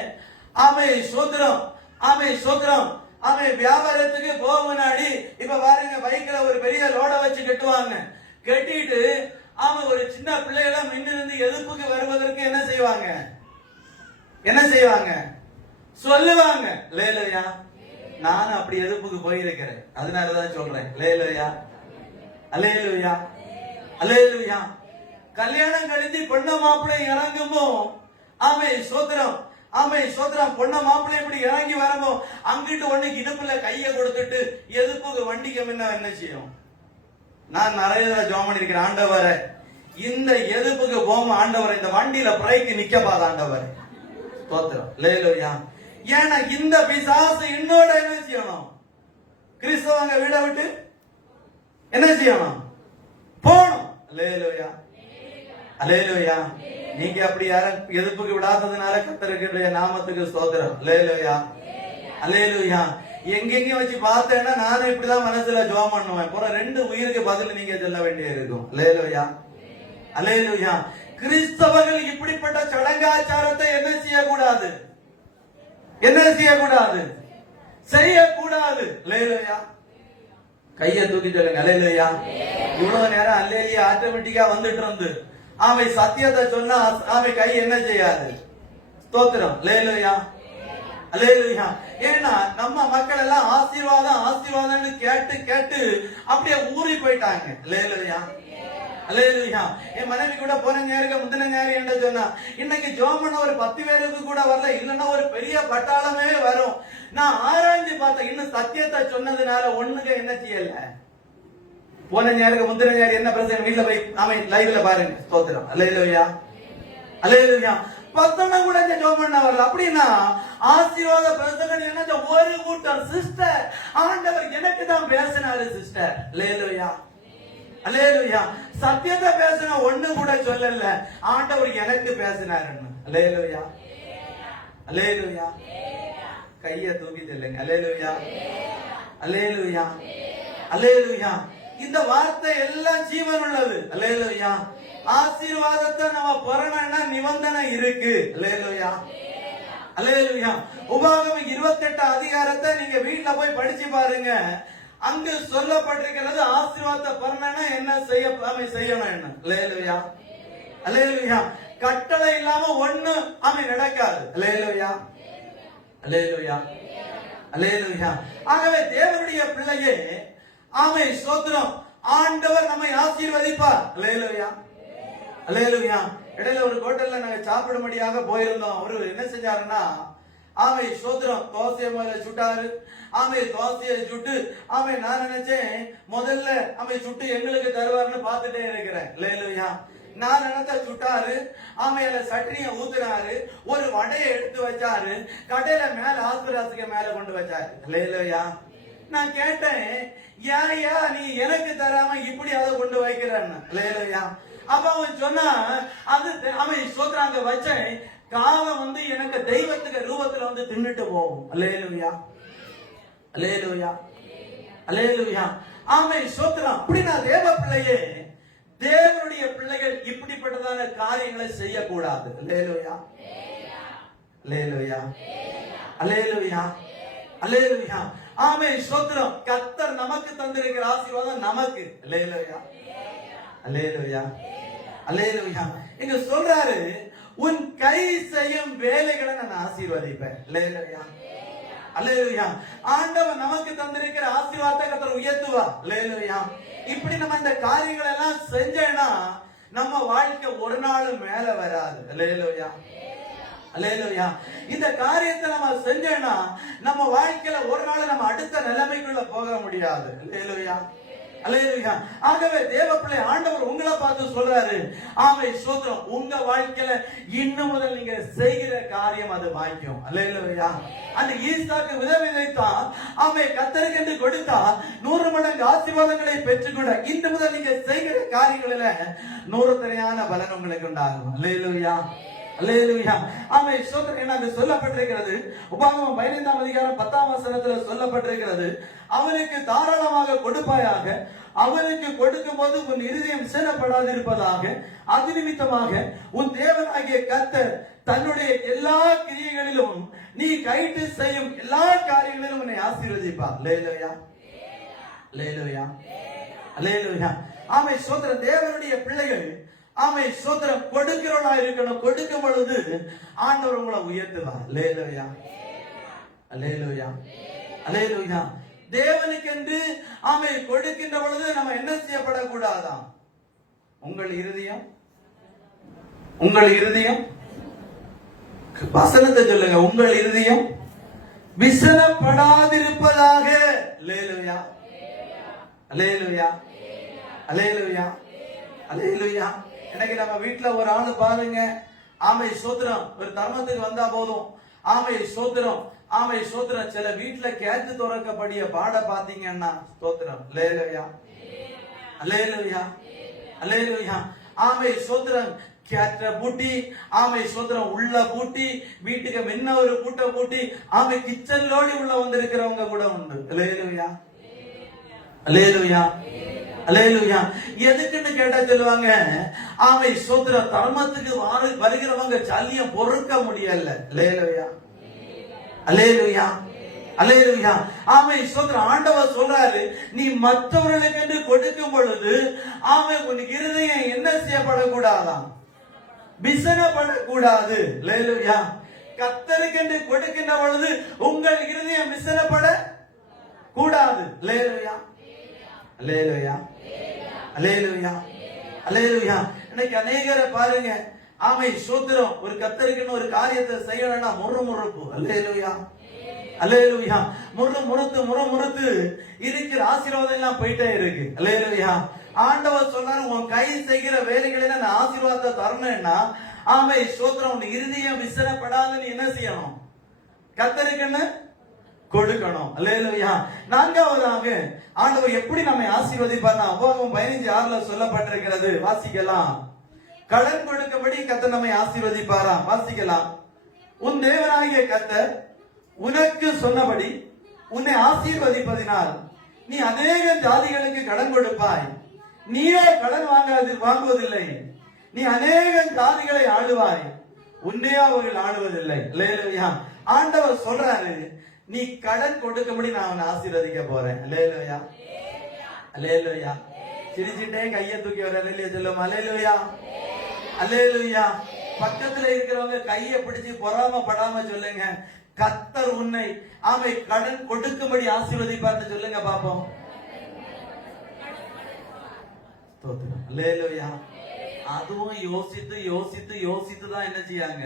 ஆமை ஸ்தோத்திரம். ஆமை ஸ்தோத்திரம். ஆமை வியாபாரத்துக்கு போக முன்னாடி இப்ப பாருங்க, பைக்ல ஒரு பெரிய லோட வச்சு கட்டுவாங்க. கட்டிட்டு ஆமா ஒரு சின்ன பிள்ளைகளை மின்னிருந்து எதிர்ப்புக்கு வருவதற்கு என்ன செய்வாங்க, என்ன செய்வாங்க சொல்லுவாங்க. லேலோயா. நானும் அப்படி எதிர்ப்புக்கு போயிருக்கிறேன், அதனாலதான் சொல்றேன். லேலோயா. அல்லேலூயா. அல்லேலூயா. கல்யாணம் கழித்து பொண்ண மாப்பிள்ளை இறங்குமோ ஆமை சோத்திரம். ஆமை சோத்திரம். பொண்ண மாப்பிள்ளை இப்படி இறங்கி வரமோ அங்கிட்டு ஒண்ணுக்கு இடுப்புல கைய கொடுத்துட்டு எதிர்ப்புக்கு வண்டிக்கு என்ன செய்யும். நான் நிறைய ஜோம் பண்ணிருக்கிறேன், ஆண்டவரை இந்த எதிர்ப்புக்கு போம ஆண்டவர் இந்த வண்டியில பிரேக்கு நிக்கப்பாத ஆண்டவர். ஸ்தோத்திரம். லேலோயா. ஏன்னா இந்த பிசாசு இன்னோட என்ன செய்யணும், கிறிஸ்தவங்க வீட விட்டு என்ன செய்யணும், போகணும். லேலோயா. அல்லேலூயா. நீங்க அப்படி யாரும் எதிர்ப்புக்கு விடாததுனால கர்த்தருடைய நாமத்துக்கு ஸ்தோத்திரம். அல்லேலூயா. அல்லேலூயா. எங்கெங்க வச்சு பார்த்தேன்னா நானும் இப்படிதான் மனசுல ஜெபம் பண்ணுவேன். போற 2 உயிருக்கு பதில் நீங்க சொல்ல வேண்டிய இருக்கும். அல்லேலூயா. அல்லேலூயா. கிறிஸ்தவர்கள் இப்படிப்பட்ட சடங்காச்சாரத்தை என்ன செய்யக்கூடாது, என்ன செய்யக்கூடாது, செய்யக்கூடாது. அல்லேலூயா. கையை தூக்கி சொல்லுங்க. அல்லேலூயா. இவ்வளவு நேரம் அல்லேலூயா ஆட்டோமேட்டிக்கா வந்துட்டு இருந்து அவை சத்தியத்தை சொன்னா அவை கை என்ன செய்யாது. ஸ்தோத்திரம். அல்லேலூயா. அல்லேலூயா. ஏன்னா நம்ம மக்கள் எல்லாம் ஆசீர்வாதம் ஆசீர்வாதம்னு கேட்டு கேட்டு அப்படியே ஊறி போயிட்டாங்க. அல்லேலூயா. அல்லேலூயா. என் மனைவி கூட போன நேரம் முந்தின நேரம் என்ன சொன்னா, இன்னைக்கு ஜோமன ஒரு 10 பேருக்கு கூட வரல, இல்லன்னா ஒரு பெரிய பட்டாளமே வரும். நான் ஆராய்ஞ்சு பார்த்தேன், இன்னும் சத்தியத்தை சொன்னதுனால ஒண்ணுங்க என்ன செய்யல. போன நேரம் முந்தின நேரம் என்ன பிரச்சனை, வீட்டுல போய் நாம லைவ்ல பாருங்க. ஸ்தோத்திரம். அல்லேலூயா. அல்லேலூயா. 10 கூட ஜெபம் பண்ண வரல. அப்படின்னா ஆசீர்வாத பிரசங்கம் என்ன, ஒரு கூட்டம் சிஸ்டர் ஆண்டவர் எனக்கு தான் பேசினாரு சிஸ்டர். அல்லேலூயா. அல்லேலூயா. சத்தியத்தை பேசின ஒண்ணு கூட சொல்லல, ஆண்டவர் எனக்கு பேசினாருன்னு. அல்லேலூயா. அல்லேலூயா. கைய தூக்கி சொல்லுங்க. அல்லேலூயா. அல்லேலூயா. அல்லேலூயா. இந்த வார்த்தை எல்லாம் ஜீவன் உள்ளது. அல்லேலூயா. ஆசீர்வாதத்தை நம்ம பெறணும்னா நிபந்தனை இருக்கு. அல்லேலூயா. அல்லேலூயா. உபாகமம் 28 அதிகாரத்தை நீங்க வீட்டுல போய் படிச்சு பாருங்க. அங்கு சொல்லப்பட்டிருக்கிறது ஆசீர்வாதத்தை பெறணும்னா என்ன செய்யணும் என்ன. அல்லேலூயா. அல்லேலூயா. கட்டளை இல்லாம ஒண்ணு நடக்காது. அல்லேலூயா. அல்லேலூயா. அல்லேலூயா. ஆகவே தேவனுடைய பிள்ளையே ஆமை ஸ்தோத்திரம். ஆண்டவர் நம்மை ஆசீர்வதிப்பார். அல்லேலூயா. அல்லேலூயா. இடையில ஒரு ஹோட்டல்ல நாங்க சாப்பிடும்படியாக போயிருந்தோம். அவரு என்ன செஞ்சாருன்னா, ஆமை ஸ்தோத்திரம் தோசையை முதல்ல சுட்டாரு. ஆமை தோசையை சுட்டு ஆமை நான் நினைச்சேன் முதல்ல ஆமை சுட்டு எங்களுக்கு தருவாருன்னு பார்த்துட்டே இருக்கிறேன். அல்லேலூயா. நான் நினைச்ச சுட்டாரு. ஆமையில சட்னியை ஊத்துறாரு, ஒரு வடையை எடுத்து வச்சாரு, கடையில மேல ஆஸ்பராசுக்கு மேல கொண்டு வச்சாரு. அல்லேலூயா. நான் கேட்டேன், ஏயா நீ எனக்கு தராம இப்படி அதை கொண்டு வைக்கிறேன்னு. அல்லேலூயா. அப்ப அவன் சொன்னா, அது அவன் சொல்றாங்க வச்சேன், காலம் எனக்கு தெய்வத்துக்கு ரூபத்துல தின்னுட்டு போகும். அல்லேலூயா. அல்லேலூயா. அல்லேலூயா. ஆமென். ஸ்தோத்திரம். அப்படினா தேவ பிள்ளையே, தேவனுடைய பிள்ளைகள் இப்படிப்பட்டதான காரியங்களை செய்யக்கூடாது. அல்லேலூயா. அல்லேலூயா. அல்லேலூயா. அல்லேலூயா. ஆமென். ஸ்தோத்திரம். கர்த்தர் நமக்கு தந்திருக்கிற ஆசீர்வாதம் நமக்கு. அல்லேலூயா. அல்லேலூயா. அல்லேலூயா. இங்க சொல்றாரு, உன் கை செய்யும் வேலைகளை நான் ஆசீர்வதிப்பேன். அல்லேலூயா, அல்லேலூயா. ஆண்டவர் நமக்கு தந்திருக்கிற ஆசீர்வாதத்தை கர்த்தர் உயர்த்துவா. அல்லேலூயா. இப்படி நம்ம இந்த காரியங்கள் எல்லாம் செஞ்சேன்னா நம்ம வாழ்க்கை ஒரு நாளும் மேல வராது. அல்லேலூயா, அல்லேலூயா. இந்த காரியத்தை நம்ம செஞ்சேன்னா நம்ம வாழ்க்கையில ஒரு நாள் நம்ம அடுத்த நிலைமைக்குள்ள போக முடியாது. அல்லேலூயா, அல்லேலூயா. ஆகவே தேவப்பிள்ளை ஆண்டவர் உங்களை பார்த்து சொல்றாரு, ஆமே ஸ்தோத்திரம், உங்க வாழ்க்கையில இன்னும் முதல் நீங்க செய்கிற காரியம் அது வாய்க்கும். அல்லேலூயா. அந்த ஈசாக்கு விதைத்தான், ஆமே கர்த்தருக்கு கொடுத்தா 100 மடங்கு ஆசீர்வாதங்களை பெற்றுக்கொண்ட இன்று முதல் நீங்க செய்கிற காரியங்களில 100 தரையான பலன் உங்களுக்கு உண்டாகும். அல்லேலூயா, அல்லேலூயா. ஆமே ஸ்தோத்திரம். என்ன சொல்லப்பட்டிருக்கிறது? உபாகமம் 15ஆம் அதிகாரம் 10ஆம் வசனத்துல சொல்லப்பட்டிருக்கிறது, அவனுக்கு தாராளமாக கொடுப்பாயாக, அவனுக்கு கொடுக்கும் போது உன் இருதயம் சேதப்படாது இருப்பதாக, அது நிமித்தமாக உன் தேவனாகிய கர்த்தர் தன்னுடைய எல்லா கிரியைகளிலும் நீ கைட்டு செய்யும் எல்லா காரியங்களிலும் உன்னை ஆசீர்வதிப்பார். அல்லேலூயா, அல்லேலூயா, அல்லேலூயா. ஆமே ஸ்தோத்திரம். தேவனுடைய பிள்ளைகள் ஆமே ஸ்தோத்திரம் கொடுக்கிறவளா இருக்கணும். கொடுக்கும் பொழுது ஆண்டவர் உங்களை உயர்த்துவார். அல்லேலூயா, அல்லேலூயா, அல்லேலூயா. தேவனுக்கு என்று ஆமே கொடுக்கின்ற பொழுது நம்ம என்ன செய்யப்படக்கூடாதாம்? உங்கள் இருதயம், உங்கள் இருதயம், வசனத்தை சொல்லுங்க, உங்கள் இருதயம் விசனப்படாதிருப்பதாக. அல்லேலூயா, அல்லேலூயா, அல்லேலூயா, அல்லேலூயா. இன்னைக்கு நம்ம வீட்டுல ஒரு ஆளு பாருங்க, ஆமை ஸ்தோத்திரம், ஒரு தர்மத்துக்கு வந்தா போதும், ஆமை ஸ்தோத்திரம், ஆமை ஸ்தோத்திரம். சில வீட்டுல கேத்து துறக்கப்படிய பாட பாத்தீங்கன்னா ஸ்தோத்திரம். அல்லேலூயா, அல்லேலூயா, அல்லேலூயா. ஆமை ஸ்தோத்திரம். கேட்ட பூட்டி, ஆமை ஸ்தோத்திரம், உள்ள பூட்டி, வீட்டுக்கு முன்ன ஒரு பூட்டை பூட்டி, ஆமை கிச்சன்லோடி உள்ள வந்திருக்கிறவங்க கூட உண்டு. அல்லேலூயா, அல்லேலூயா, அல்லேலூயா. எதுக்குன்னு கேட்டா சொல்லுவாங்க, ஆமை ஸ்தோத்திரம், தர்மத்துக்கு வருகிறவங்க சல்லியம் பொறுக்க முடியல. அல்லேலூயா, அல்லேலூயா, அல்லேலூயா. ஆமை ஸ்தோத்திரம். ஆண்டவர் சொல்றாரு, நீ மற்றவர்களுக்கு என்று கொடுக்கும் பொழுது ஆமை உன் இருதயம் என்ன செய்யப்படக்கூடாதாம்? விசனப்படக்கூடாது. அல்லேலூயா. கர்த்தருக்கு என்று கொடுக்கின்ற பொழுது உங்கள் இருதயம் விசனப்பட கூடாது. அல்லேலூயா, அல்லேலூயா, அல்லேலூயா, அல்லேலூயா. இன்னைக்கு அநேகரை பாருங்க, ஆமை ஸ்தோத்திரம், ஒரு கர்த்தருக்குன்னு ஒரு காரியத்தை செய்யணும்னா முறுமுறுப்பு. அல்லேலூயா, அல்லேலூயா. முறுமுறுத்து இருக்கிற ஆசீர்வாதம் எல்லாம் போயிட்டே இருக்கு. அல்லேலூயா. ஆண்டவர் சொல்றாரு, உன் கை செய்கிற வேலைகளில நான் ஆசீர்வாதத்தை தரணும்னா ஆமை ஸ்தோத்திரம், உன் இருதயம் விசனப்படாத நீ என்ன செய்யணும்? கர்த்தருக்குன்னு கொடுக்கணும். அல்லேலூயா. நான்காவதாக ஆண்டவர் எப்படி நம்மை ஆசீர்வதிப்பார்? உபாகமம் 15:6 சொல்லப்பட்டிருக்கிறது, வாசிக்கலாம். கடன் கொடுக்கும்படி கர்த்தர் நம்மை ஆசீர்வதிப்பாராம். வாசிக்கலாம். உன் தேவனாகிய கர்த்தர் உனக்கு சொன்னபடி உன்னை ஆசீர்வதிப்பதினால் நீ அநேக ஜாதிகளுக்கு கடன் கொடுப்பாய், நீயே கடன் வாங்குவதில்லை, நீ அநேக ஜாதிகளை ஆளுவாய், உன்னையே அவர்கள் ஆளுவதில்லை. அல்லேலூயா. ஆண்டவர் சொல்றாரு, நீ கடன் கொடுக்கும்படி நான் அவனை ஆசீர்வதிக்க போறேன். அல்லேலூயா, அல்லேலூயா. சிரிச்சிட்டே கையை தூக்கி வர சொல்லுவோம். அல்லேலூயா, அல்லேலூயா. பக்கத்துல இருக்கிறவங்க கையை பிடிச்சு பொறாமப்படாம சொல்லுங்க, கர்த்தர் உன்னை ஆமை கடன் கொடுக்கும்படி ஆசீர்வதிப்பார்னு சொல்லுங்க பாப்போம். அல்லேலூயா. அதுவும் யோசித்து யோசித்து யோசித்து தான் என்ன செய்யாங்க?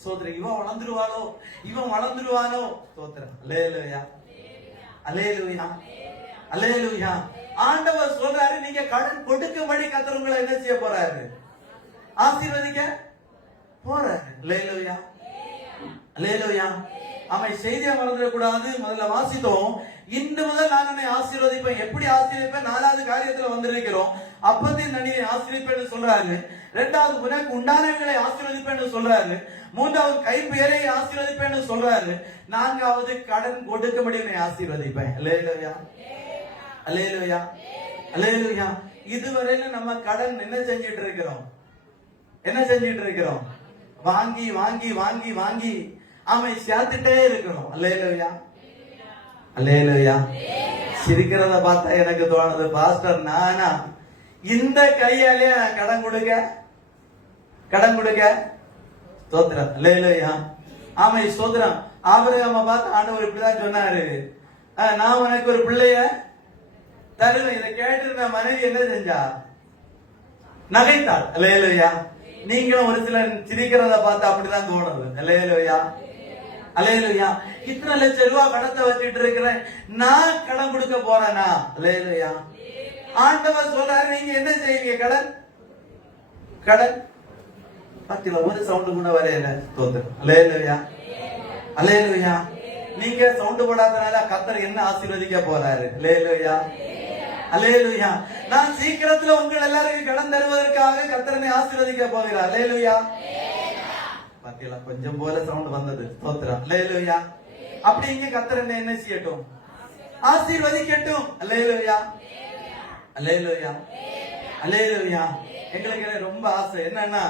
ஸ்தோத்திரம். இவன் வளர்ந்துருவானோ, இவன் வளர்ந்துருவானோ? ஸ்தோத்திரம். அல்லேலூயா, அல்லேலூயா, அல்லேலூயா. ஆண்டவர் சொல்றாரு, நீங்க கடன் கொடுக்கும்படி கர்த்தர் உங்களை என்ன செய்ய போறாரு? ஆசீர்வதிக்க போறாரு. அல்லேலூயா, அல்லேலூயா. அவன் செய்தியை மறந்துடக்கூடாது. முதல்ல வாசித்தோம், இன்று முதல் நான் என்னை ஆசீர்வதிப்பேன். எப்படி ஆசீர்வதிப்பேன்? 4வது காரியத்துல வந்திருக்கிறோம். அப்பத்தின் நனியை ஆசீர்வதிப்பேன்னு சொல்றாரு. 2வது உனக்கு உண்டானவர்களை ஆசீர்வதிப்பேன்னு சொல்றாரு. 3வது கைப்பெயரை ஆசீர்வதிப்பேன்னு சொல்றாரு. 4வது கடன் கொடுக்கும்படி என்னை ஆசீர்வதிப்பேன். அல்லேலூயா, அல்லேலூயா, அல்லேலூயா. இதுவரையில நம்ம கடன் என்ன செஞ்சிட்டு இருக்கிறோம்? என்ன செஞ்சிட்டு இருக்கிறோம்? வாங்கி வாங்கி வாங்கி வாங்கி அவன் சேர்த்துட்டே இருக்கிறோம். அல்லேலூயா, அல்லேலூயா. சிரிக்கிறத பார்த்தா எனக்கு தோணுது, பாஸ்டர் நானா இந்த கையாலே கடன் கொடுக்க ஸ்தோத்திரம். அல்லேலூயா. ஆமை ஸ்தோத்திரம். ஆபிரகாமை பார்த்து ஆண்டவர் இப்படிதான் சொன்னாரு, நான் உனக்கு ஒரு பிள்ளைய தருவேன். இதை கேட்டு மனைவி என்ன செஞ்சா? நகைத்தாள். அல்லேலூயா. நீங்களும் ஒரு சிலர் சிரிக்கிறத பார்த்து அப்படிதான் தோணுது. அல்லேலூயா. அல்லேலூயா. இத்தனை லட்சம் ரூபாய் கடத்தை வச்சுட்டு இருக்கிறேன், நான் கடன் கொடுக்க போறேனா? அல்லேலூயா. ஆண்டவர் சொல்றாரு, நீங்க என்ன செய்வீங்க? கடன் கடன் பத்தில ஒரு சவுண்ட் கூட வரையில. ஸ்தோத்திரம். அல்லேலூயா. அல்லேலூயா. நீங்க சவுண்ட் போடாதனால கர்த்தர் என்ன ஆசீர்வதிக்க போறாரு? அல்லேலூயா. அல்லேலூயா. நான் சீக்கிரத்துல உங்கள் எல்லாருக்கும் கடன் தருவதற்காக கர்த்தரனை ஆசீர்வதிக்க போகிறார். அல்லேலூயா. பாத்தீங்களா, கொஞ்சம் போல சவுண்ட் வந்தது. ஸ்தோத்திரம். அல்லேலூயா. அப்படி இங்க கர்த்தர் என்ன செய்யட்டும்? ஆசீர்வதிக்கட்டும். அல்லேலூயா. அல்லேலூயா. அல்லேலூயா. எங்களுக்கு ரொம்ப ஆசை என்னன்னா,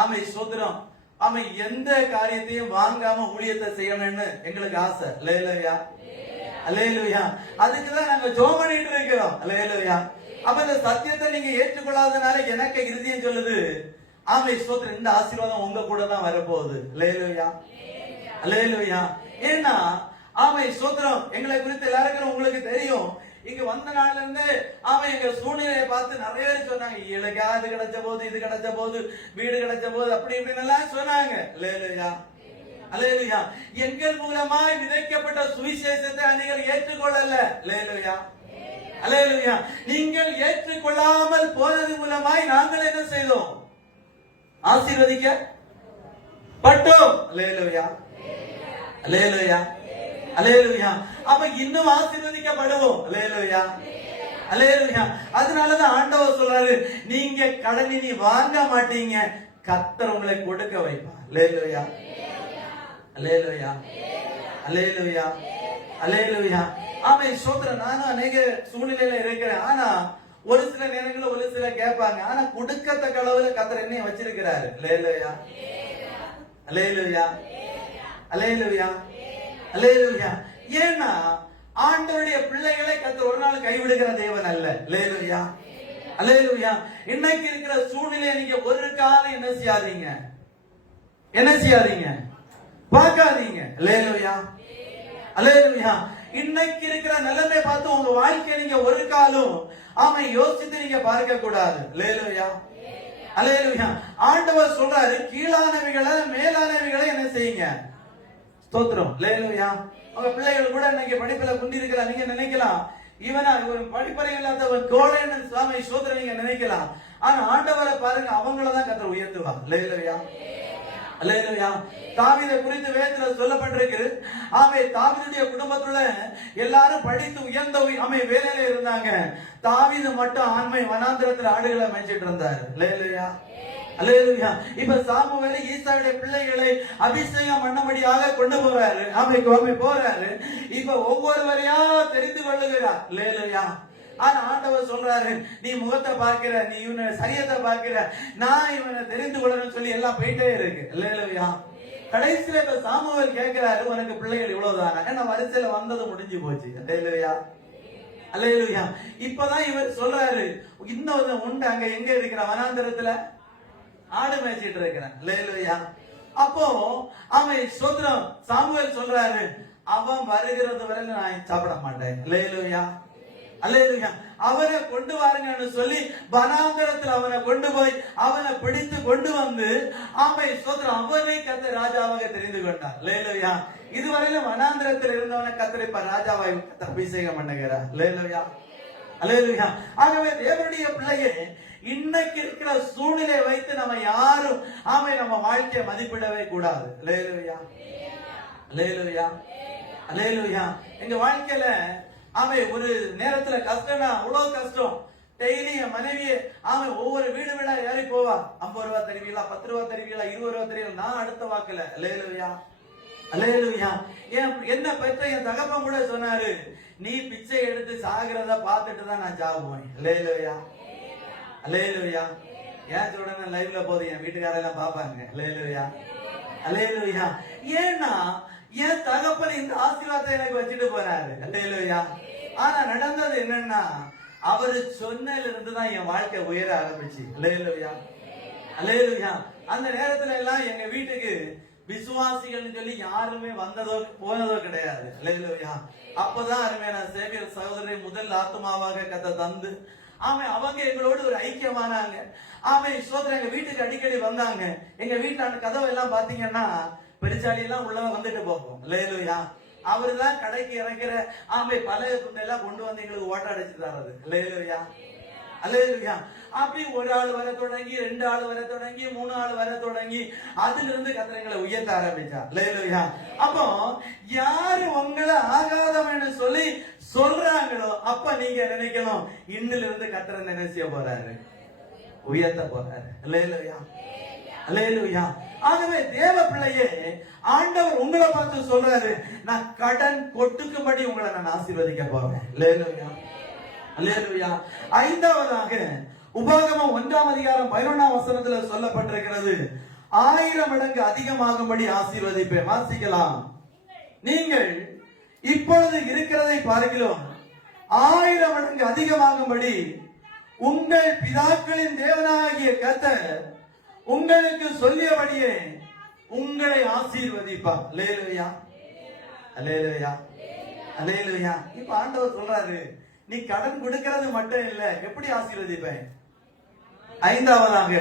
ஆமை ஸ்தோத்திரம், ஆமை எந்த காரியத்தையும் வாங்காம ஊழியத்தை செய்யணும்னு எங்களுக்கு ஆசை. அல்லேலூயா. அல்லேலூயா. அதுக்குதான் நாங்க ஜெபம் பண்ணிட்டு இருக்கிறோம். அல்லேலூயா. அப்ப இந்த சத்தியத்தை நீங்க ஏற்றுக்கொள்ளாதனால எனக்கு இருதயம் சொல்லுது, ஆமை ஸ்தோத்திரம், இந்த ஆசீர்வாதம் உங்க கூட தான் வரப்போகுது. அல்லேலூயா. அல்லேலூயா. ஏன்னா ஆமை ஸ்தோத்திரம், எங்களை குறித்து எல்லாருக்கும் உங்களுக்கு தெரியும். இங்க வந்த நாள்ல இருந்து அவன் எங்க சூழ்நிலையை பார்த்து நிறைய பேர் சொன்னாங்க, இலக்கா அது கிடைச்ச போது, இது கிடைச்ச போது, வீடு கிடைச்ச போது, அப்படி இப்படின்னு எல்லாம் சொன்னாங்க. அல்லேலூயா. அல்லேலூயா. எங்கள் மூலமாய் விதைக்கப்பட்ட சுவிசேஷத்தை அநேகர் ஏற்றுக்கொள்ளல. அல்லேலூயா. அல்லேலூயா. நீங்கள் ஏற்றுக்கொள்ளாமல் போனது மூலமாய் நாங்கள் என்ன செய்தோம்? ஆசீர்வதிக்க பட்டோம். அல்லேலூயா. அல்லேலூயா. அல்லேலூயா. அப்ப இன்னும் ஆசீர்வதிக்கப்படுவோம். அல்லேலூயா. அல்லேலூயா. அதனாலதான் ஆண்டவர் சொல்றாரு, நீங்க கடனை நீ வாங்க மாட்டீங்க, கர்த்தர் உங்களை கொடுக்க வைப்பார். அல்லேலூயா. அல்லேலூயா. அல்லேலூயா. அல்லேலூயா. ஆமே ஸ்தோத்திரம். நானும் அநேக சூழ்நிலையில இருக்கிறேன். ஆனா ஒரு சில நேரங்களில் ஒரு சிலர் கேட்பாங்க, ஆனா கொடுக்கத்தக்க அளவுல கர்த்தர் என்னைய வச்சிருக்கிறாரு. அல்லேலூயா. அல்லேலூயா. அல்லேலூயா. அல்லேலூயா. ஏன்னா ஆண்டவருடைய பிள்ளைகளை கர்த்தர் ஒரு நாள் கைவிடுகிற தேவன் அல்ல. அல்லேலூயா. அல்லேலூயா. இன்னைக்கு இருக்கிற சூழ்நிலையை நீங்க ஒரு காலம் என்ன செய்யாதீங்க? என்ன செய்யாதீங்க? பார்க்காதீங்க. அல்லேலூயா. அல்லேலூயா. இன்னைக்கு இருக்கிற நிலைமை பார்த்து உங்க வாழ்க்கையை நீங்க ஒரு காலம் அவனை யோசித்து நீங்க பார்க்க கூடாது. அல்லேலூயா. அல்லேலூயா. ஆண்டவர் சொல்றாரு, கீழானவைகளை மேலானவைகளை என்ன செய்யுங்க? ஸ்தோத்திரம். அல்லேலூயா. உங்க பிள்ளைகள் கூட இன்னைக்கு படிப்புல குண்டி இருக்கலாம். நீங்க நினைக்கலாம், இவனா ஒரு படிப்பறிவு இல்லாதவன் கோழைன்னு சுவாமி ஸ்தோத்திரம் நீங்க நினைக்கலாம். ஆனா ஆண்டவரை பாருங்க, அவங்களதான் கர்த்தர் உயர்த்துவார். அல்லேலூயா. அல்லேலூயா. தாவீதை குறித்து வேதத்துல சொல்லப்பட்டிருக்கு. ஆமே தாவீதுடைய குடும்பத்துல எல்லாரும் படித்து உயர்ந்த ஆமே வேலையில இருந்தாங்க. தாவீது மட்டும் ஆண்மை வனாந்திரத்துல ஆடுகளை மேய்ச்சிட்டு இருந்தாரு. அல்லேலூயா. அல்லேலூயா. இப்ப சாமுவேல் ஈசாவுடைய பிள்ளைகளை அபிஷேகம் பண்ணபடியாக கொண்டு போறாரு. ஆமை போறாரு. இப்ப ஒவ்வொருவரையா தெரிந்து கொள்ளுகிறார். அல்லேலூயா. ஆனா ஆண்டவர் சொல்றாரு, நீ முகத்தை பார்க்கிற, நீ இவனை சரியத்தை பார்க்கிற, நான் இவனை தெரிந்து கொள்ளணும்னு சொல்லி எல்லாம் போயிட்டே இருக்கு. அல்லேலூயா. கடைசியில இப்ப சாமுவேல் கேட்கிறாரு, உனக்கு பிள்ளைகள் இவ்வளவுதானா? ஏன்னா வரிசையில வந்தது முடிஞ்சு போச்சு. அல்லேலூயா. அல்லேலூயா. இப்பதான் இவர் சொல்றாரு, இன்னொரு உண்டு, அங்க எங்க இருக்கிற வனாந்தரத்துல ஆடு மேய்ச்சிட்டு இருக்கிறேன். அல்லேலூயா. அப்போ அவன் ஸ்தோத்திரம், சாமுவேல் சொல்றாரு, அவன் வருகிறது வரை நான் சாப்பிட மாட்டேன். அல்லேலூயா. அல்லேலூயா. அவனை கொண்டு வாருங்கன்னு சொல்லி வனாந்தரத்தில் அவனை கொண்டு போய் அவனை பிடித்து கொண்டு வந்து அவன் ஸ்தோத்திரம், அவனை கர்த்தர் ராஜாவாக தெரிந்து கொண்டார். அல்லேலூயா. இதுவரையில வனாந்தரத்தில் இருந்தவனை கர்த்தர் இப்ப ராஜாவாய் அபிஷேகம் பண்ணுகிறார். அல்லேலூயா. அல்லேலூயா. ஆகவே தேவனுடைய பிள்ளையே, இன்னைக்கு இருக்கிற சூழ்நிலை வைத்து நம்ம யாரும் நம்ம வாழ்க்கையை மதிப்பிடவே கூடாது. அல்லேலூயா. அல்லேலூயா. அல்லேலூயா. எங்க வாழ்க்கையில ஒரு நேரத்துல கஷ்டம்னா அவ்வளவு கஷ்டம். டெய்லி என் மனைவியே ஒவ்வொரு வீடு வீடா ஏறி போவா. 50 ரூபா தருவீங்களா, 10 ரூபா தருவீங்களா, 20 ரூபா தருவீங்களா, நான் அடுத்த வாக்குல. அல்லேலூயா. அல்லேலூயா. என்ன பெற்ற என் தகப்பன் கூட சொன்னாரு, நீ பிச்சை எடுத்து சாகிறத பார்த்துட்டு தான் நான் சாகுவேன். அல்லேலூயா. அல்லேலூயா. ஏன் சொல்றேன், லைவ்ல போது என் வீட்டுக்காரெல்லாம் பாப்பாங்க. அல்லேலூயா. அல்லேலூயா. ஏன்னா என் தகப்பன் இந்த ஆசீர்வாதத்தை எனக்கு வச்சுட்டு போறாரு. அல்லேலூயா. ஆனா நடந்தது என்னன்னா, அவரு சொன்னதுல இருந்துதான் என் வாழ்க்கை உயர ஆரம்பிச்சு. அல்லேலூயா. அல்லேலூயா. அந்த நேரத்துல எல்லாம் எங்க வீட்டுக்கு விசுவாசிகள் சொல்லி யாருமே வந்ததோ போனதோ கிடையாது. அல்லேலூயா. அப்பதான் அருமையான சேவியர் சகோதரி முதல் ஆத்மாவாக கத்த தந்து அவங்க எங்களோடு ஒரு ஐக்கியமானாங்க. சோதரன் எங்க வீட்டுக்கு அடிக்கடி வந்தாங்க. எங்க வீட்டான கதவை எல்லாம் பாத்தீங்கன்னா பெருச்சாலி எல்லாம் உள்ளவங்க வந்துட்டு போகும். அல்லேலூயா. அவருதான் கடைக்கு இறங்குற பழைய துண்டெல்லாம் கொண்டு வந்து எங்களுக்கு ஓட்ட அடைச்சு தர்றது. அல்லேலூயா. அல்லேலூயா. அப்படி ஒரு ஆள் வர தொடங்கி, 2 ஆள் வர தொடங்கி, 3 ஆள் வர தொடங்கி, அதுல இருந்து கத்திரங்களை உயர்த்த ஆரம்பிச்சா. அல்லேலூயா. அப்போ யாரு உங்களை ஆகாதவன்னு சொல்லி சொல்றாங்களோ அப்ப நீங்க நினைக்கணும், இன்னில இருந்து கத்திரன் என்ன செய்ய போறாரு? உயர்த்த போறாரு. அல்லேலூயா. அல்லேலூயா. ஆகவே தேவ பிள்ளையே, ஆண்டவர் உங்களை பார்த்து சொல்றாரு, நான் கடன் கொட்டுக்கும்படி உங்களை நான் ஆசீர்வதிக்க போறேன். அல்லேலூயா. அல்லேலூயா. 5வதாக உபாகமம் 1ஆம் அதிகாரம் 11ஆம் வசனத்துல சொல்லப்பட்டிருக்கிறது, 1000 மடங்கு அதிகமாகும்படி ஆசீர்வதிப்பேன். வாசிக்கலாம். நீங்கள் இப்பொழுது இருக்கிறதை பார்க்கிறோம், 1000 மடங்கு அதிகமாகும்படி உங்கள் பிதாக்களின் தேவனாகிய கர்த்தர் உங்களுக்கு சொல்லியபடியே உங்களை ஆசீர்வதிப்பார். அல்லேலூயா. அல்லேலூயா. அல்லேலூயா. இப்ப ஆண்டவர் சொல்றாரு, நீ கடன் கொடுக்கிறது மட்டும் இல்ல, எப்படி ஆசீர்வதிப்பேன்? 5வதாக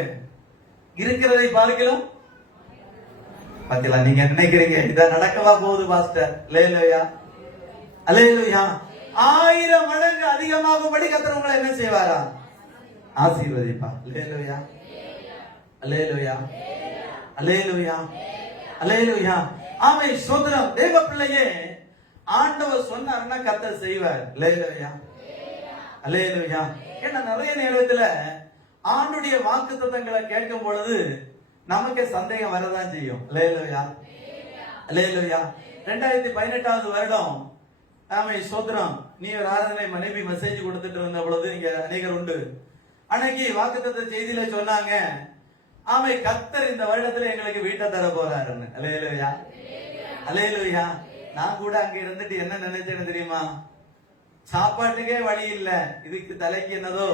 இருக்கிறதை பார்க்கலாம். பாத்தீங்களா? நீங்க நினைக்கிறீங்க இத நடக்கவா போகுது பாஸ்டர்? அல்லேலூயா. அல்லேலூயா. 1000 மடங்கு அதிகமாகும்படி கர்த்தர் உங்களை என்ன செய்வாரா? ஆசீர்வதிப்பா. அல்லேலூயா. அல்லேலூயா. அல்லேலூயா. அல்லேலூயா. ஆமென். ஸ்தோத்திரம். தேவ பிள்ளையே, ஆண்டவர் சொன்னாருன்னா கர்த்தர் செய்வார். அல்லேலூயா. அல்லேலூயா. ஏன்னா நிறைய நேரத்துல ஆண்டுடைய வாக்குத்தத்தங்களை கேட்கும் பொழுது நமக்கு சந்தேகம் வரதான் செய்யும். அல்லேலூயா. அல்லேலூயா. 2018ஆவது வருடம் ஸ்தோத்திரம், நீ ஒரு ஆராதனை மனைவி மெசேஜ் கொடுத்துட்டு இருந்த பொழுது இங்க அநேகர் உண்டு. அன்னைக்கு வாக்குத்தத்த செய்தியில சொன்னாங்க, கர்த்தர் இந்த வருடத்துல எங்களுக்கு வீட்டை தர போறாருன்னு. அல்லேலூயா. அல்லேலூயா. நான் கூட அங்க இருந்துட்டு என்ன நினைச்சேன்னு தெரியுமா? சாப்பாட்டுக்கே வழி இல்ல, இதுக்கு தலைக்கு என்னதோ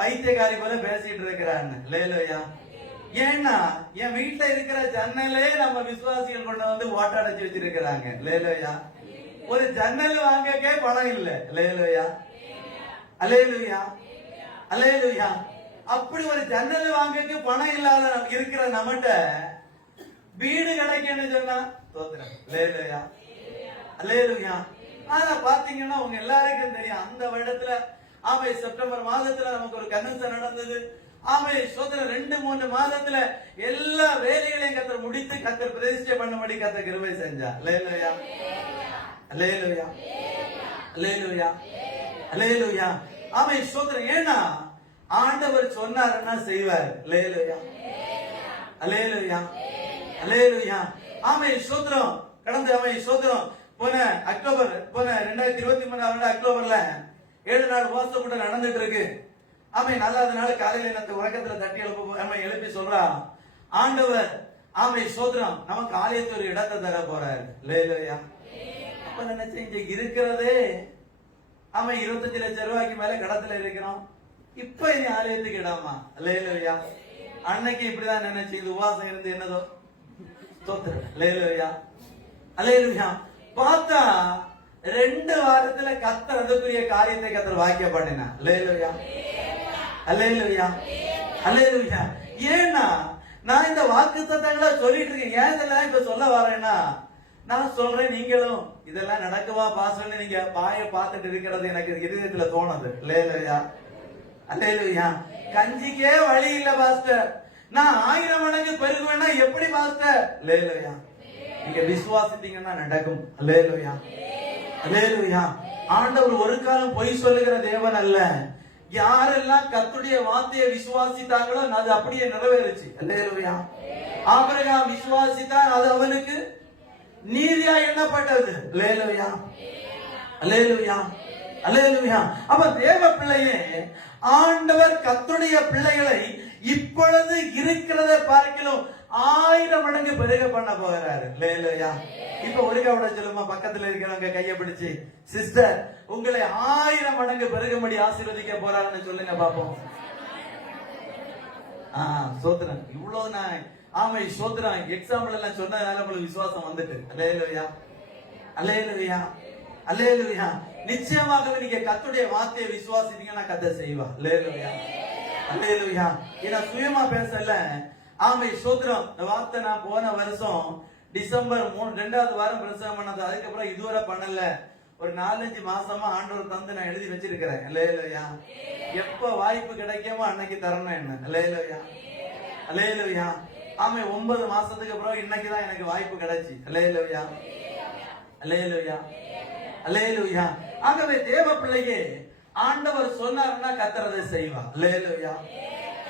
பைத்தியக்காரி போல பேசிட்டு இருக்கிறான்னு. அல்லேலூயா. ஏன்னா என் வீட்டுல இருக்கிற ஜன்னலே நம்ம விசுவாசிகள் கொண்டு வந்து ஓட்ட அடைச்சு வச்சிருக்கிறாங்க. அல்லேலூயா. ஒரு ஜன்னல் வாங்கக்கே பணம் இல்ல. அல்லேலூயா. அல்லேலூயா. அல்லேலூயா. அப்படி ஒரு ஜன்னல் வாங்கக்கு பணம் இல்லாத இருக்கிற நம்மகிட்ட வீடு கிடைக்குன்னு சொன்னா தோத்துறேன். அல்லேலூயா. அல்லேலூயா. ஆனா பாத்தீங்கன்னா உங்க எல்லாருக்கும் தெரியும், அந்த வருடத்துல செப்டம்பர் மாதத்துல நமக்கு ஒரு கன்வென்ஷன் நடந்தது. சோதரன் 2-3 மாதத்துல எல்லா வேலைகளையும் கர்த்தர் முடித்து கர்த்தர் பிரதிஷ்டை பண்ணும்படி கர்த்தர் கிருபை செஞ்சார். அல்லேலூயா. அல்லேலூயா. அல்லேலூயா. அல்லேலூயா. சோதரன். ஏன்னா ஆண்டவர் சொன்னாருன்னா செய்வார். அல்லேலூயா. அல்லேலூயா. அல்லேலூயா. சோதரம். கடந்த சோதரம் போன 2023 அக்டோபர்ல 7 நாள் உபவாசம் கூட நடந்துட்டு இருக்கு. நல்லாத நாள் காலையில எனக்கு உறக்கத்துல தட்டி எழுப்பி சொல்றா, ஆண்டவர் சோதரம் நமக்கு ஆலயத்து ஒரு இடத்தை தர போறாரு. அல்லேலூயா. அப்ப நினைச்சேன், இங்க இருக்கிறதே 25 லட்சம் ரூபாய்க்கு மேல கடத்துல இருக்கிறோம், இப்ப இனி ஆலயத்துக்கு இடமா? அல்லேலூயா. அன்னைக்கு இப்படிதான் நினைச்சு இது உபவாசம் இருந்து என்னதோ தோத்துறேன். அல்லேலூயா. அல்லேலூயா. பார்த்தா 2 வாரத்துல கர்த்தர் அதுக்குரிய காரியத்தை கர்த்தர் வாக்கிய பண்ணினா. அல்லேலூயா. அல்லேலூயா. அல்லேலூயா. ஏன்னா நான் இந்த வாக்குத்தத்தங்களை சொல்லிட்டு இருக்கேன். ஏன் இதெல்லாம் இப்ப சொல்ல வரேன்னா, நான் சொல்றேன், நீங்களும் இதெல்லாம் நடக்குவா பாஸ்டர்னு நீங்க பாய பார்த்துட்டு இருக்கிறது எனக்கு இதயத்துல தோணுது. அல்லேலூயா. அல்லேலூயா. கஞ்சிக்கே வழி இல்ல பாஸ்டர், நான் 1000 மடங்கு பெருகுவேன்னா எப்படி பாஸ்டர்? அல்லேலூயா. நீங்க விசுவாசித்தீங்கன்னா நடக்கும். அல்லேலூயா. அல்லேலூயா. ஆண்டவர் ஒரு காலம் பொய் சொல்லுகிற தேவன் அல்ல. யாரெல்லாம் கர்த்தருடைய வார்த்தையை விசுவாசித்தாங்களோ அது அப்படியே நிறைவேறுச்சு. அல்லேலூயா. ஆபிரகாம் விசுவாசித்தான், அது அவனுக்கு நீதியா எண்ணப்பட்டது. அல்லேலூயா. அல்லேலூயா. அல்லேலூயா. அப்ப தேவ பிள்ளையே, ஆண்டவர் கர்த்தருடைய பிள்ளைகளை இப்பொழுது இருக்கிறத பார்க்கலாம் 1000 மடங்கு பெருக பண்ண போகிறாரு. அல்லேலூயா. இப்ப ஒரு கவட சொல்லுமா, பக்கத்துல இருக்கிறவங்க கையை பிடிச்சு, சிஸ்டர் உங்களை 1000 மடங்கு பெருகும்படி ஆசீர்வதிக்க போறாருன்னு சொல்லுங்க பாப்போம். சோத்திரம். இவ்வளவு நான் ஆமை சோத்திரம் எக்ஸாம்பிள் எல்லாம் சொன்னதுனால உங்களுக்கு விசுவாசம் வந்துட்டு. அல்லேலூயா, அல்லேலூயா, அல்லேலூயா. நிச்சயமாகவே நீங்க கர்த்தருடைய வார்த்தையை விசுவாசித்தீங்கன்னா கர்த்தர் செய்வா. அல்லேலூயா, அல்லேலூயா. ஏன்னா சுயமா பேசல. ஆமை சோத்திரம். இந்த வார்த்தை நான் போன வருஷம் டிசம்பர் 2வது வாரம் பிரசங்கம் பண்ணது. அதுக்கப்புறம் இதுவரை பண்ணல. ஒரு 4-5 மாசமா ஆண்டவர் தந்து நான் எழுதி வச்சிருக்கிறேன். அல்லேலூயா. எப்ப வாய்ப்பு கிடைக்குமோ அன்னைக்கு தரணும் என்ன. அல்லேலூயா, அல்லேலூயா. ஆமை 9 மாசத்துக்கு அப்புறம் இன்னைக்குதான் எனக்கு வாய்ப்பு கிடைச்சு. அல்லேலூயா, அல்லேலூயா, அல்லேலூயா. ஆகவே தேவ பிள்ளையே ஆண்டவர் சொன்னார்னா கர்த்தர் செய்வா. அல்லேலூயா,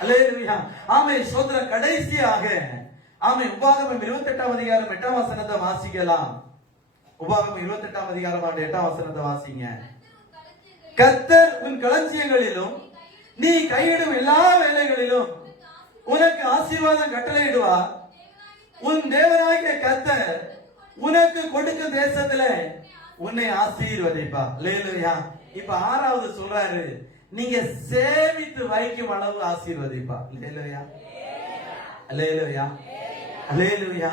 அல்லேலூயா. ஆமை சோதர கடைசியாக ஆமை உபாகமம் 28ஆம் அதிகாரம் 8ஆம் வசனத்தை வாசிக்கலாம். உபாகமம் 28ஆம் அதிகாரம் 8ஆம் வசனத்தை வாசிங்க. கர்த்தர் உன் களஞ்சியங்களிலும் நீ கையிடும் எல்லா வேலைகளிலும் உனக்கு ஆசீர்வாதம் கட்டளையிடுவார். உன் தேவனாகிய கர்த்தர் உனக்கு கொடுக்கும் தேசத்துல உன்னை ஆசீர்வதிப்பா. அல்லேலூயா. இப்ப 6வது சொல்றாரு, நீங்க சேமித்து வைக்கும் அளவு ஆசீர்வதிப்பா. அல்லேலூயா, அல்லேலூயா, அல்லேலூயா.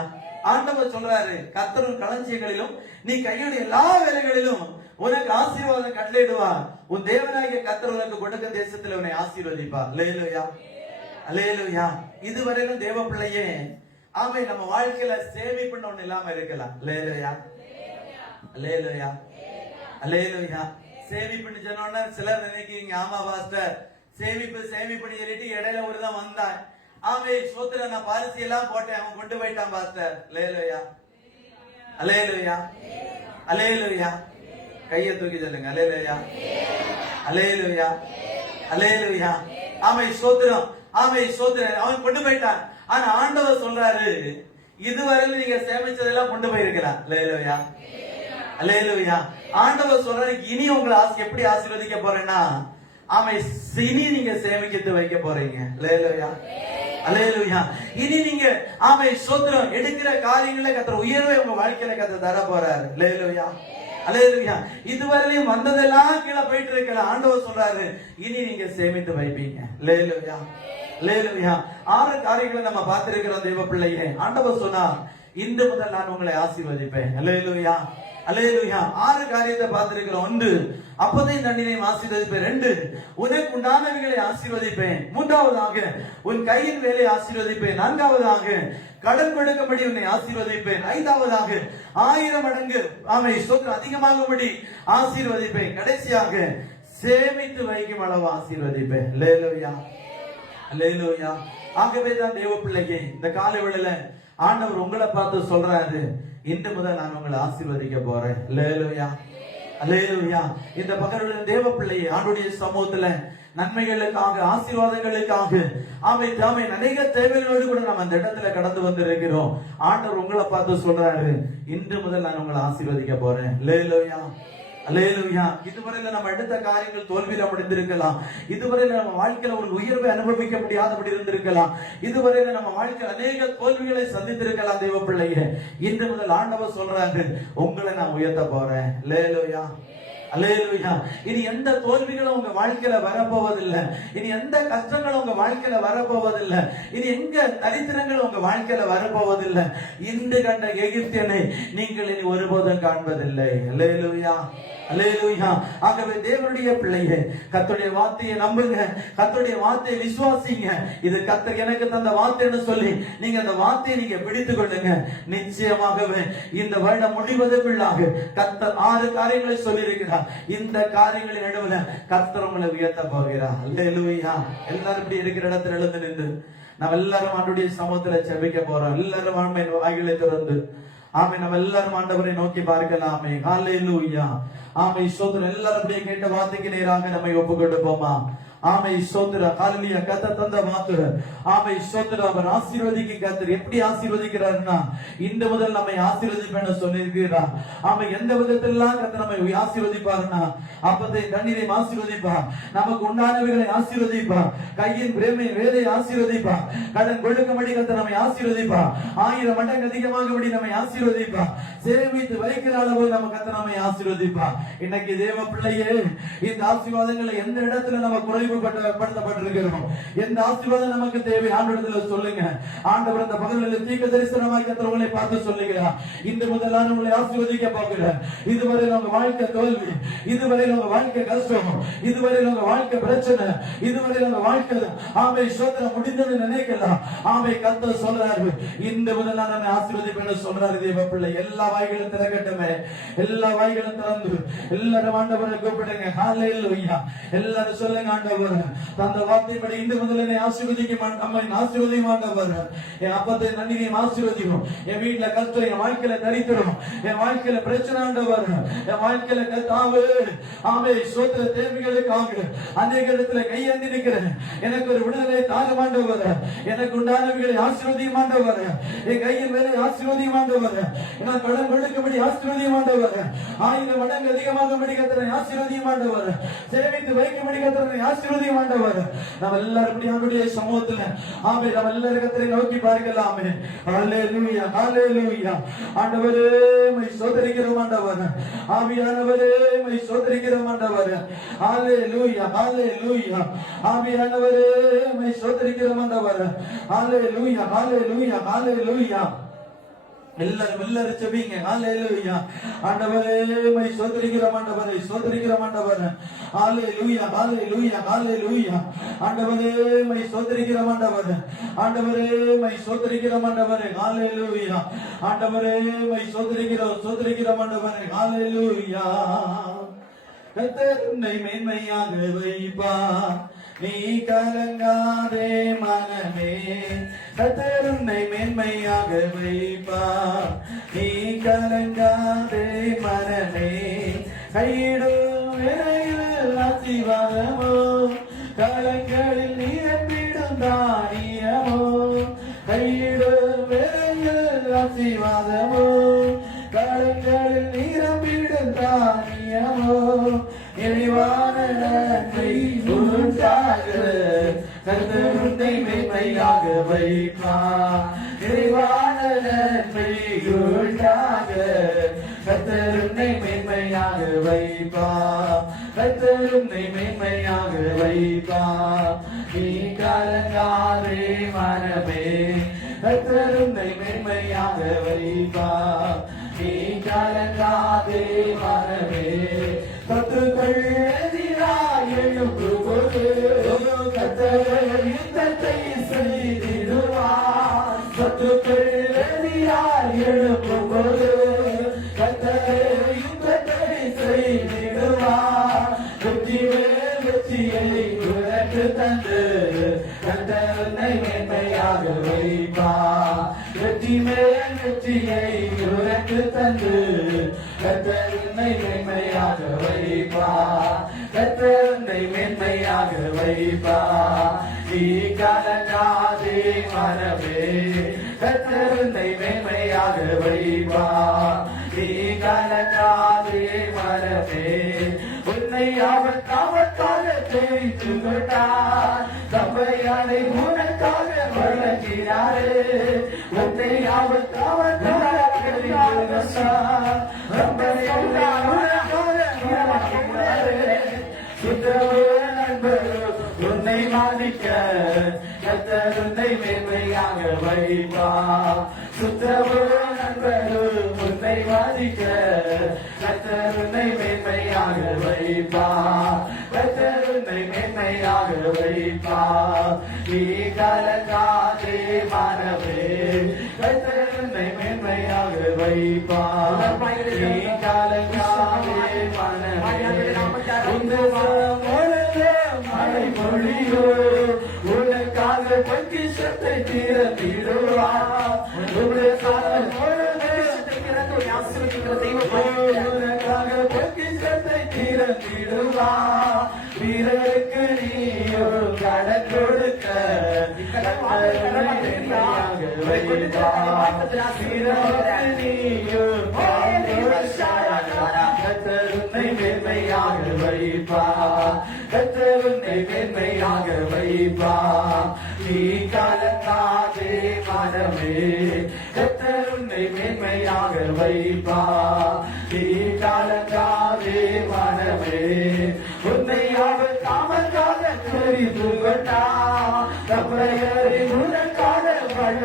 ஆண்டவர் சொல்றாரு, கர்த்தர் களஞ்சியங்களிலும் நீ கையோட எல்லா வேலைகளிலும் உனக்கு ஆசீர்வாதம் கட்டளையிடுவார். உன் தேவனாகிய கர்த்தர் உனக்கு கொடுக்கும் தேசத்துல உன்னை ஆசீர்வதிப்பா. அல்லேலூயா, அல்லேலூயா. இதுவரையிலும் தேவ பிள்ளையே ஆமை நம்ம வாழ்க்கையில சேமிப்புன்னு ஒண்ணு இல்லாம இருக்கலாம். அல்லேலூயா, அல்லேலூயா, அல்லேலூயா. சேமிப்புன்னு சொன்னோன்னா சிலர் நினைக்கிறீங்க, ஆமா பாஸ்டர் சேமிப்பு சேமிப்புன்னு சொல்லிட்டு இடையில ஒரு தான் வந்தான். ஆமே சோத்துல நான் பாலிசி எல்லாம் போட்டேன், அவன் கொண்டு போயிட்டான் பாஸ்டர். அல்லேலூயா, அல்லேலூயா, அல்லேலூயா. கையை தூக்கி சொல்லுங்க. அல்லேலூயா, அல்லேலூயா, அல்லேலூயா. ஆமை சோத்திரம், ஆமை சோத்திரம். அவன் கொண்டு போயிட்டான். ஆனா ஆண்டவர் சொல்றாரு, இதுவரையிலும் நீங்க சேமிச்சதெல்லாம் கொண்டு போயிருக்கலாம். அல்லேலூயா, அல்லேலூயா. ஆண்டவர் சொல்றாரு, இனி உங்களை எப்படி ஆசீர்வதிக்க போறேன்னா ஆமை இனி நீங்க சேமிக்கத்து வைக்க போறீங்க. அல்லேலூயா, அல்லேலூயா. இனி நீங்க ஆமை சோத்திரம் எடுக்கிற காரியங்களை கர்த்தர் உயர்வை உங்க வாழ்க்கையில கர்த்தர் தர போறாரு. அல்லேலூயா, அல்லேலூயா. இதுவரையிலும் வந்ததெல்லாம் கீழே போயிட்டு இருக்கல. ஆண்டவர் சொல்றாரு, இனி நீங்க சேமித்து வைப்பீங்க. அல்லேலூயா, அல்லேலூயா. 6 காரியங்களை நம்ம பார்த்திருக்கிறோம் தேவ பிள்ளையே. ஆண்டவர் சொன்னா, இன்று முதல் நான் உங்களை ஆசீர்வதிப்பேன். அல்லேலூயா, அல்லேலூயா. 6 காரியத்தை பார்த்திருக்கிறோம். 1, அப்பத்தையும் தண்ணீரையும் ஆசீர்வதிப்பேன். 2, உனக்கு உண்டானவைகளை ஆசீர்வதிப்பேன். 3வதாக உன் கையின் வேலையை ஆசீர்வதிப்பேன். 4வதாக கடன் கொடுக்கும்படி உன்னை ஆசீர்வதிப்பேன். 5வதாக 1000 மடங்கு ஆமை சொத்து அதிகமாகும்படி ஆசீர்வதிப்பேன். கடைசியாக சேமித்து வைக்கும் அளவு ஆசீர்வதிப்பேன். அல்லேலூயா, அல்லேலூயா. ஆகவே தான் தேவ பிள்ளையே இந்த காலை வேளையில ஆண்டவர் உங்களை பார்த்து சொல்றாரு, இன்று முதல் நான் உங்களை ஆசீர்வதிக்க போறேன். அல்லேலூயா, அல்லேலூயா. இந்த பகலுடைய தேவ பிள்ளையை ஆண்டுடைய சமூகத்துல நன்மைகளுக்காக ஆசீர்வாதங்களுக்காக ஆமை தாமே அநேக தேவைகளோடு கூட நம்ம அந்த இடத்துல கடந்து வந்திருக்கிறோம். ஆண்டவர் உங்களை பார்த்து சொல்றாரு, இன்று முதல் நான் உங்களை ஆசீர்வதிக்க போறேன். அல்லேலூயா, அல்லேலூயா. இதுவரையில நம்ம எடுத்த காரியங்கள் தோல்வியில முடிந்திருக்கலாம். இதுவரையில நம்ம வாழ்க்கையில ஒரு உயர்வை அனுபவிக்க முடியாதபடி இருந்திருக்கலாம். இதுவரையில நம்ம வாழ்க்கையில் அநேக தோல்விகளை சந்தித்திருக்கலாம். தேவ பிள்ளையே, இன்று முதல் ஆண்டவர் சொல்றாரு, உங்களை நான் உயர்த்த போறேன். அல்லேலூயா, அல்லேலூயா. இனி எந்த தோல்விகளும் உங்க வாழ்க்கையில வரப்போவதில்லை. இனி எந்த கஷ்டங்களும் உங்க வாழ்க்கையில வரப்போவதில்லை. இனி எங்க தரித்திரங்கள் உங்க வாழ்க்கையில வரப்போவதில்லை. இன்று கண்ட எகிப்தியனை நீங்கள் இனி ஒருபோதும் காண்பதில்லை. அல்லேலூயா, அல்லேலூயா. ஆகவே தேவனுடைய பிள்ளையே, கர்த்தருடைய வார்த்தையை நம்புங்க, கர்த்தருடைய வார்த்தையை விசுவாசிங்க. இது கர்த்தர் எனக்கு தந்த வார்த்தைன்னு சொல்லி நீங்க அந்த வார்த்தையை நீங்க பிடித்துக் கொள்ளுங்க. நிச்சயமாகவே இந்த வருடம் முடிவதற்குள்ளாக கர்த்தர் 6 காரியங்களை சொல்லி இருக்கிறார். இந்த காரியங்களின் நடுவில் கர்த்தர் உங்களை உயர்த்த போகிறார். அல்லேலூயா. எல்லாரும் இப்படி இருக்கிற இடத்துல எழுந்து நின்று நாம் எல்லாரும் ஆண்டவருடைய சமூகத்துல ஜெபிக்க போறோம். எல்லாரும் ஆண்மை வாய்களை திறந்து ஆமே நம்ம எல்லாரும் ஆண்டவரை நோக்கி பார்க்கலாமே. ஹல்லேலூயா. ஆமே ஸ்தோத்திரம். எல்லாரும் அப்படியே கேட்ட வார்த்தைக்கு நேராக நம்மை ஒப்புக்கொடுப்போமா? ஆமை ஸ்தோத்திரம். ஹல்லேலூயா. கர்த்தர் தந்த வாக்கு. ஆமை ஸ்தோத்திரம். அவர் ஆசீர்வதிக்கும் கர்த்தர் எப்படி ஆசீர்வதிக்கிறார்னா, இன்று முதல் நம்மை ஆசீர்வதிப்பேன்னு சொல்லியிருக்கிறார். ஆமை எந்த விதத்திலெல்லாம் கர்த்தர் நம்மை ஆசீர்வதிப்பார்னா, அப்பத்தை தண்ணீரை ஆசீர்வதிப்பார், நமக்கு உண்டானவைகளை ஆசீர்வதிப்பார், கையின் பிரேமை வேலை ஆசீர்வதிப்பார், கடன் கொடுக்கும்படி கர்த்தர் நம்மை ஆசீர்வதிப்பார், 1000 மடங்கு அதிகமாகபடி நம்மை ஆசீர்வதிப்பார், சேமித்து வைக்கிற அளவு நம்ம கர்த்தர் நம்மை ஆசீர்வதிப்பார். இன்னைக்கு தேவ பிள்ளையே, இந்த ஆசீர்வாதங்களை எந்த இடத்துல நம்ம குறைவு நினைவுபடுத்தப்பட்டிருக்கிறோம். எந்த ஆசீர்வாதம் நமக்கு தேவை ஆண்டவரிடத்துல சொல்லுங்க. ஆண்டவர் அந்த பகலில் தீர்க்க தரிசனமாய் கர்த்தர்களை பார்த்து சொல்லுகிறார், இந்த முதலான உங்களை ஆசீர்வதிக்க போகிறார். இதுவரை உங்க வாழ்க்கை தோல்வி, இதுவரை உங்க வாழ்க்கை கஷ்டம், இதுவரை உங்க வாழ்க்கை பிரச்சனை, இதுவரை உங்க வாழ்க்கை ஆமை சோதனை முடிந்தது நினைக்கலாம். ஆமை கர்த்தர் சொல்றாரு, இந்த முதலான ஆசீர்வதிப்பேன்னு சொல்றாரு. தேவ பிள்ளை எல்லா வாய்களும் திறக்கட்டுமே, எல்லா வாய்களும் திறந்து எல்லாரும் ஆண்டவரை கூப்பிடுங்க. ஹல்லேலூயா. எல்லாரும் சொல்லுங்க, ஆண்டவர் தந்த வார்த்தைப்படி இந்த முதலினை ஆசீர்வதிக்கும், அம்மா ஆசீர்வதியும் ஆண்டவர். என் அப்பத்தை நன்னிகையும் ஆசீர்வதிக்கும். என் வீட்டுல கஷ்டம், என் வாழ்க்கையில தரித்திரம், என் வாழ்க்கையில பிரச்சனை ஆண்டவர், என் வாழ்க்கையில கத்தாவு ஆமே சோத்திர தேவைகளுக்காக அநேக இடத்துல கையேந்தி நிற்கிறேன். எனக்கு ஒரு விடுதலை தாரும் ஆண்டவர், எனக்கு உண்டானவைகளை ஆசீர்வதியும் ஆண்டவர், என் கையில் வேலை ஆசீர்வதியும் ஆண்டவர், நான் கடன் கொடுக்கும்படி ஆசீர்வதியும் ஆண்டவர், 1000 மடங்கு அதிகமாக கர்த்தரை ஆசீர்வதியும் ஆண்டவர், சேமித்து வைக்கும்படி கர்த்தரை ஆசீர்வதியும் ஆண்டவர். நாம் எல்லாரும் அவருடைய சமூகத்துல ஆமே நாம் எல்லாரும் கர்த்தரை நோக்கி பார்க்கலாமே. ஹல்லேலூயா, ஹல்லேலூயா. ஆண்டவரே மை சோதரிக்கிறோம் ஆண்டவர், ஆவியானவரே மை சோதரிக்கிறோம் ஆண்டவர். ஹல்லேலூயா, ஹல்லேலூயா. ஆவியானவரே மை சோதரிக்கிறோம் ஆண்டவர். ஹல்லேலூயா, ஹல்லேலூயா, ஹல்லேலூயா. எல்லாரும் ஜெபிங்க. ஹல்லேலூயா. ஆண்டவரே மை சோதரிக்கிறோம் ஆண்டவரே, சோதரிக்கிறோம் ஆண்டவரே. ஹல்லேலூயா, ஹல்லேலூயா, ஹல்லேலூயா. ஆண்டவரே மை சோதரிக்கிறோம் ஆண்டவரே, ஆண்டவரே மை சோதரிக்கிறோம் ஆண்டவரே. ஹல்லேலூயா. ஆண்டவரே மை சோதரிக்கிறோம் ஆண்டவரே. ஹல்லேலூயா. கர்த்தர் உன்னை மேன்மையாக வைப்பார், நீ கலங்காதே மனமே. கர்த்தர் உன்னை மேன்மையாக வைப்பார், நீ கலங்காதே மனமே. கையிடும் விரைவில் ஆசீர்வாதமோ, கலங்களில் நிரம்பிடும் தானியமோ. கையிடும் விரைவில் ஆசீர்வாதமோ, கலங்களில் நிரம்பிடும் தானியமோ. நிறைவான நன்மை உண்டாக கர்த்தர் உன்னை மேன்மையாக வைப்பார், நிறைவான நன்மை உண்டாக கர்த்தர் உன்னை மேன்மையாக வைப்பார், கர்த்தர் உன்னை மேன்மையாக வைப்பார். நீ கலங்காதே மனமே, கர்த்தர் உன்னை மேன்மையாக வைப்பார், நீ கலங்காதே மனமே. சத்துக்கள் எதிராய் எழும்பும்போது கர்த்தர் யுத்தத்தை செய்திடுவார். சத்துக்கள் எதிராய் எழும்பும்போது கர்த்தர் யுத்தத்தை செய்திடுவார். வெற்றி மேல் வெற்றியை உனக்கு தந்து கர்த்தர் உன்னை மேன்மையாக வைப்பார். வெற்றி மேல் வெற்றியை உனக்கு தந்து கர்த்தர் உன்னை மேன்மையாக வைப்பார், கர்த்தர் உன்னை மேன்மையாக வைப்பார். நீ கலங்காதே மனமே, கர்த்தர் உன்னை மேன்மையாக வைப்பார், நீ கலங்காதே மனமே. உன்னை அவர் காவற்காக ஜெயித்து விட்டார், தம்பையானை உனக்காக வழங்கினாரே. உன்னை அவர் காவற்காக ஜெயித்து விட்டார், தம்பையானை உனக்காக வழங்கினாரே. உன்னை மாணிக்க கர்த்தர் உன்னை மேன்மையாக வைப்பார். சுத்தவோ நண்பரும் உன்னை மாணிக்க கர்த்தர் உன்னை மேன்மையாக வைப்பார், கர்த்தர் உன்னை மேன்மையாக வைப்பார். நீ கலங்காதே மனமே, கர்த்தர் உன்னை மேன்மையாக வைப்பார். நீ கலங்காதே மனமே, மழை பொழியோ உனக்காக பொக்கிஷத்தை திறந்திடுவார். உனக்காக பொக்கிஷத்தை திறந்திடுவார். பிறருக்கு நீயோ கடன் கொடுக்க நீயோ கர்த்தர் உன்னை மேன்மையாக வைப்பார், கர்த்தர் உன்னை மேன்மையாக வைப்பார். நீ கலங்காதே மனமே, கர்த்தர் உன்னை மேன்மையாக வைப்பார். நீ கலங்காதே மனமே, உன்னை அவர் காமக்காக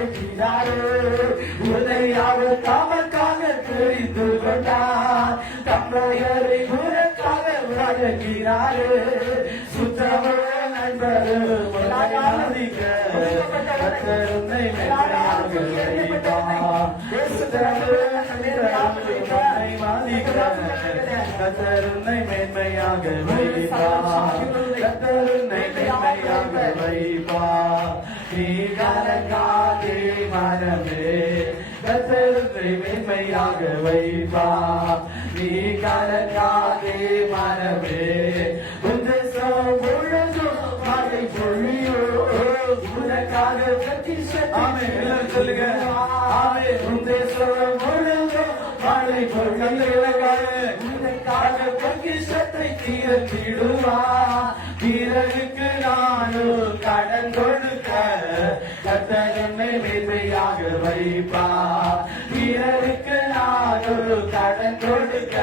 அழைக்கிறாரே, உன்னை அவர் தமக்காக தெரிந்து கொண்டார், தம்மையரை உனக்காக வழங்கிறாரே, சுத்தமே நண்பரு உன்னை மதிக்க கர்த்தர் உன்னை மேன்மையாக வைப்பார், சுத்தமே நண்பரு உன்னை மதிக்க கர்த்தர் உன்னை மேன்மையாக வைப்பார், கர்த்தர் உன்னை மேன்மையாக வைப்பார். நீ கலங்காதே மனமே, கர்த்தர் உன்னை மேன்மையாக வைப்பார். நீ கலங்காதே மனமே, உன் தேசம் முழுதும் மழை பொழியோ, உனக்காக ஆமே எல்லாரும் சொல்லுங்க ஆமே. உன் தேசம் முழுதும் மழை பொழியோ, உனக்காக பொக்கிஷத்தை தீரத்திடுவார், பிறருக்கு நானும் கடன் கொடுக்க கர்த்தர் என்னை மேன்மையாக வைப்பார், பிறருக்கு நானும் கடன் கொடுக்க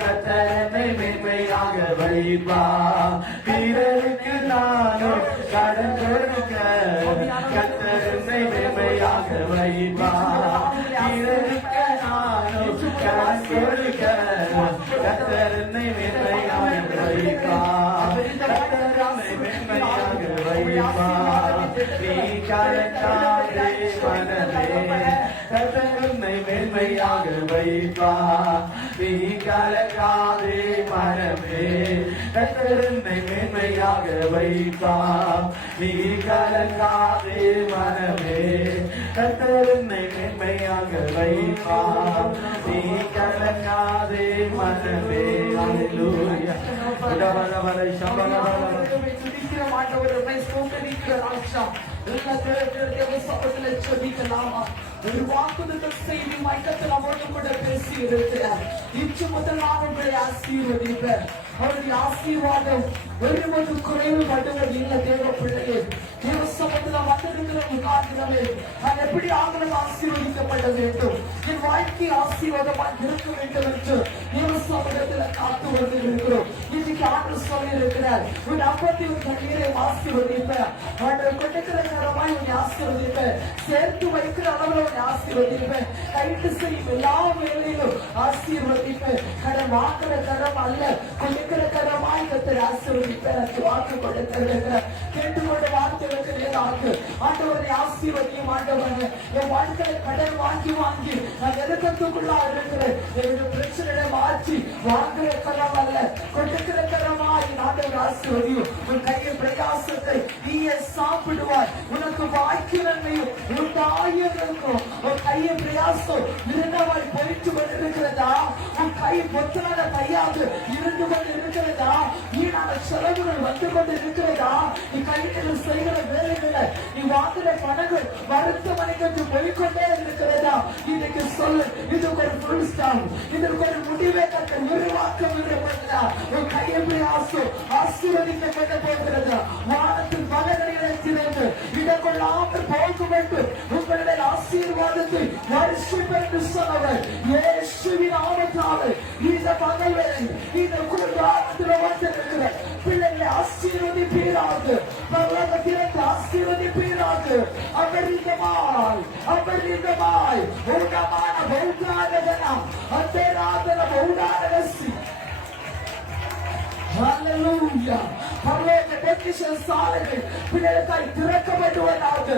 கர்த்தர் என்னை மேன்மையாக வைப்பார், பிறருக்கு நானும் கடன் கொடுக்க கர்த்தர் என்னை மேன்மையாக வைப்பார், பிறருக்கு நானும் கடன் கொடுக்க கர்த்தர் என்னை மேன்மையாக வைப்பார், கர்த்தர் என்னை மேன்மையாக வைப்பார். நீ கலங்காதே மனமே, கர்த்தர் உன்னை மேன்மையாக வைப்பார். நீ கலங்காதே மனமே, கர்த்தர் உன்னை மேன்மையாக வைப்பார். நீ கலங்காதே மனமே, கர்த்தர் உன்னை மேன்மையாக வைப்பார். நீ கலங்காதே மனமே. அல்லேலூயா. வர சம்பளம் துதிக்கிற ஆண்டவரை ஸ்தோத்திரிக்கிற ராஜா, எல்லா தேவர்களுடைய சபைகளை ஜெபிக்கலாமா? ஒரு வாக்குதத்தம் செய்தி மயக்கத்தில் அவரோடு கூட பேசி இருக்கிறார். இன்று முதல் நான் உங்களை ஆசீர்வதிப்பேன். அவருடைய ஆசீர்வாதம் ஒருவது குறைவு படுவது இல்லை. தேவ பிள்ளையே, தேவ சபையில் வந்திருக்கிற முகாந்திரமே, நான் எப்படி ஆகணும் ஆசீர்வதிக்கப்பட வேண்டும், என் வாழ்க்கை ஆசீர்வாதமாக இருக்க வேண்டும் என்று தேவ சபையில் காத்து வந்து இருக்கிறோம். இன்னைக்கு ஆண்டு சொல்லி இருக்கிறார், உன் அப்பத்தி உன் கண்ணீரை ஆசீர்வதிப்பேன், ஆண்டவர் கொடுக்கிற நேரமாய் உன்னை ஆசீர்வதிப்பேன், சேர்த்து வைக்கிற அளவில் உன்னை ஆசீர்வதிப்பேன், கைட்டு செய்யும் எல்லா வேலையிலும் ஆசீர்வதிப்பேன். கடன் வாங்குற கரம் அல்ல, கொடுக்கிற கரமாய் கத்தர் ஆசீர்வதிப்பேன் என்று வாக்கு கொடுத்திருக்கிறார். கேட்டுக்கொண்டு வார்த்தைகளுக்கு நேராக ஆண்டவரை ஆசீர்வதியும். ஆண்டவரே, என் வாழ்க்கையை கடன் வாங்கி வாங்கி நான் நெருக்கத்துக்குள்ளா இருக்கிறேன். என்னுடைய பிரச்சனையை மாற்றி வாங்குற கரம் அல்ல, கொடுக்கிற கரமாய் ஆண்டவர் ஆசீர்வதியும். உன் கையின் பிரகாசத்தை நீயே சாப்பிடுவாய், உனக்கு வாய்க்கு நன்மையும் உண்டாயிருக்கும். உன் கையின் பிரயாசம் இருந்தவாய் போயிட்டு கொண்டிருக்கிறதா? உன் கை பொத்தனான கையாக இருந்து கொண்டு இருக்கிறதா? வீணான செலவுகள் வந்து கொண்டு இருக்கிறதா? நீ கையில் செய்கிற வேலைகளை, நீ வாங்குற பணங்கள் மருத்துவமனைக்கு போய்கொண்டே இருக்கிறதா? இன்னைக்கு சொல்லு, இதுக்கு ஒரு ஃபுல் ஸ்டாப், இதற்கு ஒரு முடிவை கட்ட உருவாக்க விரும்புகிறதா? உன் கையில் பிரயாசம் ஆசீர்வதிக்கப்பட போகிறதா? வானத்தில் மகனிலே திறந்து இடங்கொள்ளாமல் போக வேண்டும். உங்களுடைய ஆசீர்வாதத்தை வருஷம் என்று சொன்னவர் இயேசுவின் நாமத்தாலே இந்த பகல் வேளை இந்த குடும்பத்தில் வந்திருக்கிற பிள்ளைகளை ஆசீர்வதிப்பீராக, பரலோகத்திலிருந்து ஆசீர்வதிப்பீராக. அபரிதமாய் அபரிதமாய் ஊனமான பௌதாரகனா அந்தராதன பௌதாரகசி. ஹalleluya. பரலோக பொக்கிஷ சாலைகள் பிள்ளைகளுக்காய் திறக்கப்படுவதாக,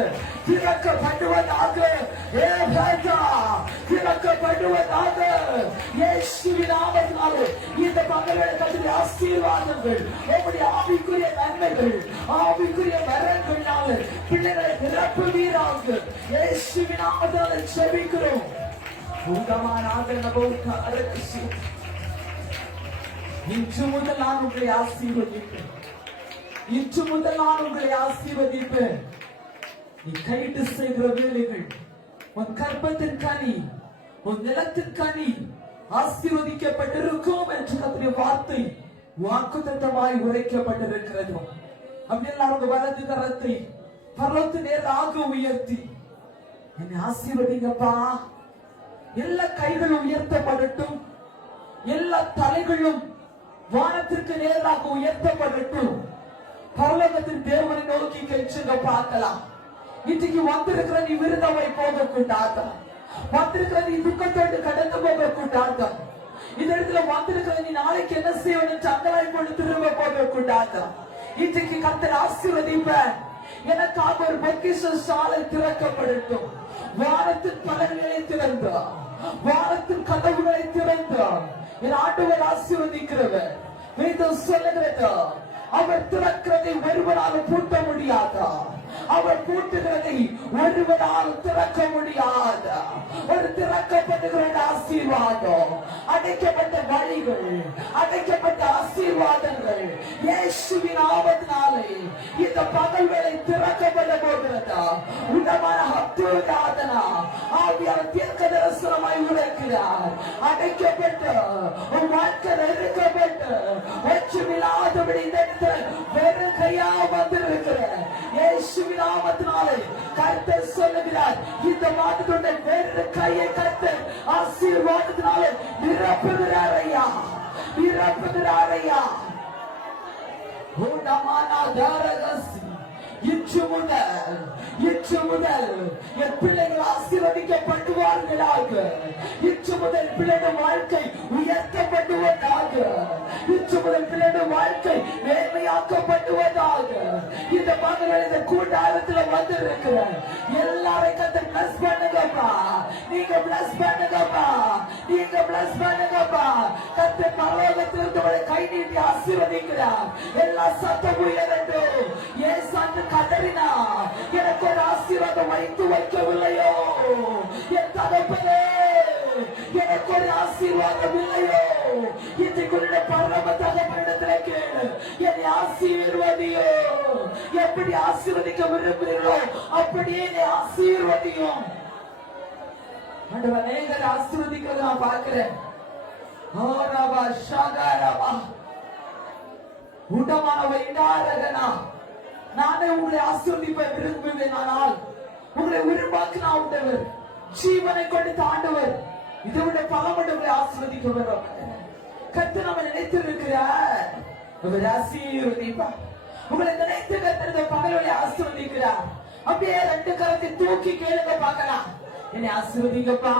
திறக்கப்படுவதாக. ஏ ராஜா, திறக்கப்படுவதாக. இயேசுவின் நாமத்தினாலே இந்த மகளிர் ஆசீர்வாதங்கள், உங்களுடைய ஆவிக்குரிய நன்மைகள், ஆவிக்குரிய வரங்களால் பிள்ளைகளை நிரப்புவீராக. இயேசுவின் நாமத்தினாலே ஜெபிக்கிறோம். பூதமான ஆதரவு பௌதாரகசி. இன்று முதல் நான் உங்களை ஆசீர்வதிப்பேன். இன்று முதல் நான் உங்களை ஆசீர்வதிப்பேன். நீ கைட்டு செய்கிற வேலைகள், உன் கர்ப்பத்தின் கனி, உன் நிலத்தின் கனி ஆசீர்வதிக்கப்பட்டிருக்கும் என்று கர்த்தருடைய வார்த்தை வாக்குத்தத்தமாய் உரைக்கப்பட்டிருக்கிறது. அப்படியெல்லாம் உங்க வலது கரத்தை பரலோகத்தின் நேராக உயர்த்தி என்னை ஆசீர்வதிங்கப்பா. எல்லா கைகளும் உயர்த்தப்படட்டும், எல்லா தலைகளும் வானத்திற்கு நேராக உயர்த்தப்படட்டும். பரலோகத்தின் தேவனை நோக்கி கெஞ்சுங்க பார்க்கலாம். இன்னைக்கு வந்திருக்கிற நீ விருதவை போக கூடாது. வந்திருக்கிற நீ துக்கத்தோடு கடந்து போக கூடாது. இந்த இடத்துல வந்திருக்கிற நீ நாளைக்கு என்ன செய்யணும் சங்கலாய் போட்டு திரும்ப போக கூடாது. இன்றைக்கு கர்த்தர் ஆசீர்வதிப்பார். எனக்காக ஒரு பொக்கிஷ சாலை திறக்கப்படட்டும். வானத்தின் பலன்களை திறந்து, வானத்தின் கதவுகளை திறந்து என் ஆண்டவர் ஆசீர்வதிக்கிறவர். வேதம் சொல்லுகிறது, அவர் திறக்கிறதை ஒருவரால் பூட்ட முடியாதா, அவர் பூட்டுகிறதை ஒருவரால் திறக்க முடியாத ஒரு திறக்கப்படுகிற ஆசீர்வாதம், அடைக்கப்பட்ட வழிகள், அடைக்கப்பட்ட ஆசீர்வாதங்கள் இயேசுவின் நாமத்தினாலே இந்த பகல் வேளை திறக்கப்பட போகிறதா. உன்னமான ஹத்துராதனா ஆவியார் தீர்க்க தரிசனமாய் உரைக்கிறார். அடைக்கப்பட்ட வாழ்க்கை நெருக்கப்பட்ட ஒற்றுமில்லாதபடி இந்த வெறும் கையா வந்திருக்கிற இயேசுவின் நாமத்தினாலே கர்த்தர் சொல்லுகிறார், இந்த மாதத்துடைய வேறு கையை கர்த்தர் ஆசீர்வாதத்தினாலே நிரப்புகிறார் ஐயா, நிரப்புகிறார் ஐயா. இன்று முதல் என் பிள்ளைகள் ஆசீர்வதிக்கப்படுவார்களாக. இன்று முதல் பிள்ளைகள் வாழ்க்கை உயர்த்தப்படுவதாக. இன்று முதல் பிள்ளைகள் வாழ்க்கை நேர்மையாக்கப்படுவதாக. இந்த மகன்கள் இந்த கூட்டாளத்தில் வந்து இருக்கிற எல்லாரையும் கர்த்தர் பிளஸ் பண்ணுங்கப்பா. நீங்க பிளஸ் பண்ணுங்கப்பா, நீங்க பிளஸ் பண்ணுங்கப்பா. கர்த்தர் பரலோகத்திலிருந்து கை நீட்டி ஆசீர்வதிக்கிறார். எல்லா சத்தமும் உயரட்டும். ஏசாண்டு கதறினா எனக்கு ஒரு ஆசீர்வாதம் வைக்கவில்லையோ, என் தகப்பனே எனக்கு ஒரு ஆசீர்வாதம் இல்லையோ, இன்றைக்குள்ள பரம தகப்பனிடத்தில் கேளு, என்னை ஆசீர்வதியோ. எப்படி ஆசீர்வதிக்க விரும்புகிறீர்களோ அப்படியே என்னை ஆசீர்வதியும். அநேகர் ஆசீர்வதிக்கிறத நான் பார்க்கிறேன். நானே உங்களை ஆசீர்வதிப்பை விரும்புவேன். ஆனால் உங்களை உருவாக்கின ஆண்டவர், ஜீவனை கொடுத்த ஆண்டவர் இதை விட பல மடங்களை ஆசீர்வதிக்க வரும். கர்த்தர் நம்ம நினைத்திருக்கிறார், அவர் ஆசீர்வதிப்பார். உங்களை நினைத்து கர்த்தர் பகலை ஆசீர்வதிக்கிறார். அப்படியே ரெண்டு கரத்தை தூக்கி கேளுங்க பார்க்கலாம். என்னை ஆசீர்வதிங்கப்பா,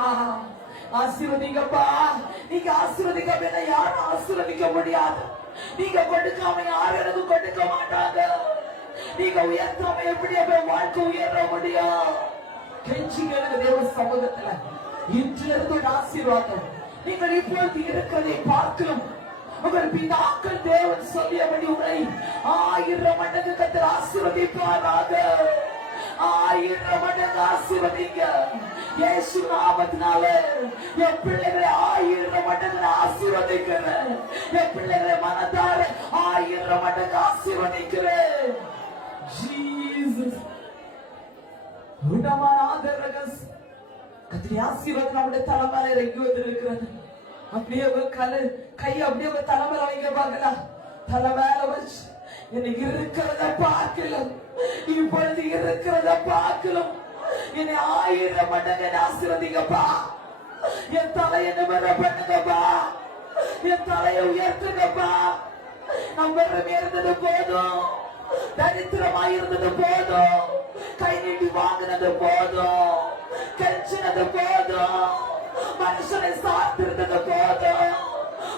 ஆசீர்வதிங்கப்பா. நீங்க ஆசீர்வதிக்க யாரும் ஆசீர்வதிக்க முடியாது. நீங்க கொடுக்காம யாரும் எனக்கு கொடுக்க மாட்டாங்க. நீங்க உயர்த்தாம எப்படி வாழ்க்கை உயர முடியும்? கெஞ்சி கேளுங்க தேவ சமூகத்துல. இன்று இருந்து ஆசீர்வாதம் நீங்கள் இப்பொழுது இருக்கிறதை பார்க்கலாம். உங்கள் பிதாக்கள் தேவன் சொல்லியபடி உங்களை 1000 மடங்கு கர்த்தர் ஆசீர்வதிப்பாராக. 1000 மடங்கு ஆசீர்வதிங்க இயேசு நாமத்தினாலே. என் பிள்ளைகளை 1000 மடங்கு ஆசீர்வதிக்கிறேன். என் பிள்ளைகளை மனதார 1000 மடங்கு ஆசீர்வதிக்கிறேன். ஜீசஸ் ஆசீர்வாதம் நம்முடைய தலைமையில இறங்கி வந்திருக்கிறது. அப்படியே கை அப்படியே தலைமையில வைக்க பார்க்கலாம். தலைமையில வச்சு எனக்கு இருக்கிறத பார்க்கலாம், இப்பொழுது இருக்கிறத பார்க்கலாம். என்னை 1000 மடங்கு ஆசீர்வதிங்கப்பா. என் தலையை நிமிர பண்ணுங்கப்பா, என் தலையை உயர்த்துங்கப்பா. நம்ம இருந்தது போதும், தரித்திரமாயிருந்தது போதும், கை நீட்டி வாங்கினது போதும், கெஞ்சினது போதும், மனுஷனை சார்ந்திருந்தது போதும்.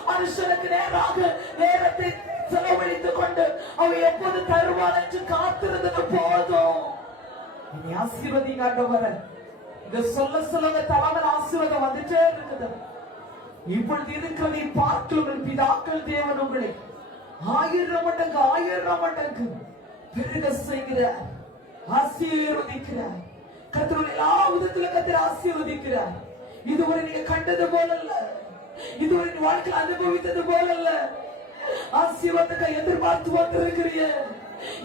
மனுஷனுக்கு நேராக நேரத்தை செலவழித்துக் கொண்டு அவன் எப்போது தருவான் என்று காத்திருந்தது போதும். இனி ஆசீர்வதிங்க ஆண்டவரே. இங்க சொல்ல சொல்ல தலைமையில் ஆசீர்வாதம் வந்துட்டே இருக்குது. இப்பொழுது இருக்கிறதை பார்க்கும் பிதாக்கள் தேவன் உங்களை 1000 மடங்கு 1000 மடங்கு பெருக செய்கிறார், ஆசீர்வதிக்கிறார். கர்த்தர் எல்லா விதத்திலும் கர்த்தர் ஆசீர்வதிக்கிறார். இதுவரை நீங்க கண்டது போலல்ல, இதுவரை நீ வாழ்க்கையில் அனுபவித்தது போலல்ல. ஆசீர்வாதத்தை எதிர்பார்த்து வந்திருக்கிறீங்க.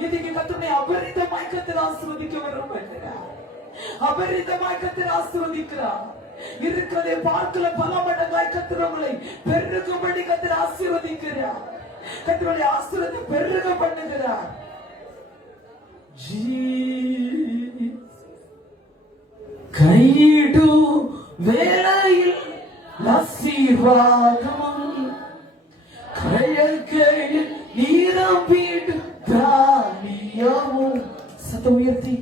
இன்னைக்கு கர்த்தரை அபரிதமாய் கர்த்தர் ஆசீர்வதிக்க விரும்புகிறார். அபரிதமாய் கர்த்தர் ஆசீர்வதிக்கிறார். இருக்கிறதை பார்க்கல பல மடங்காய் கர்த்தர் உங்களை பெருகும்படி கர்த்தர் ஆசீர்வதிக்கிறார். கர்த்தருடைய ஆசீர்வாதத்தை பெருக பண்ணுகிறார். கையிடு வேளையில் ஆசீர்வாதம், கையில் நீரம் வீடு தானியமும். சத்தம் உயர்த்தி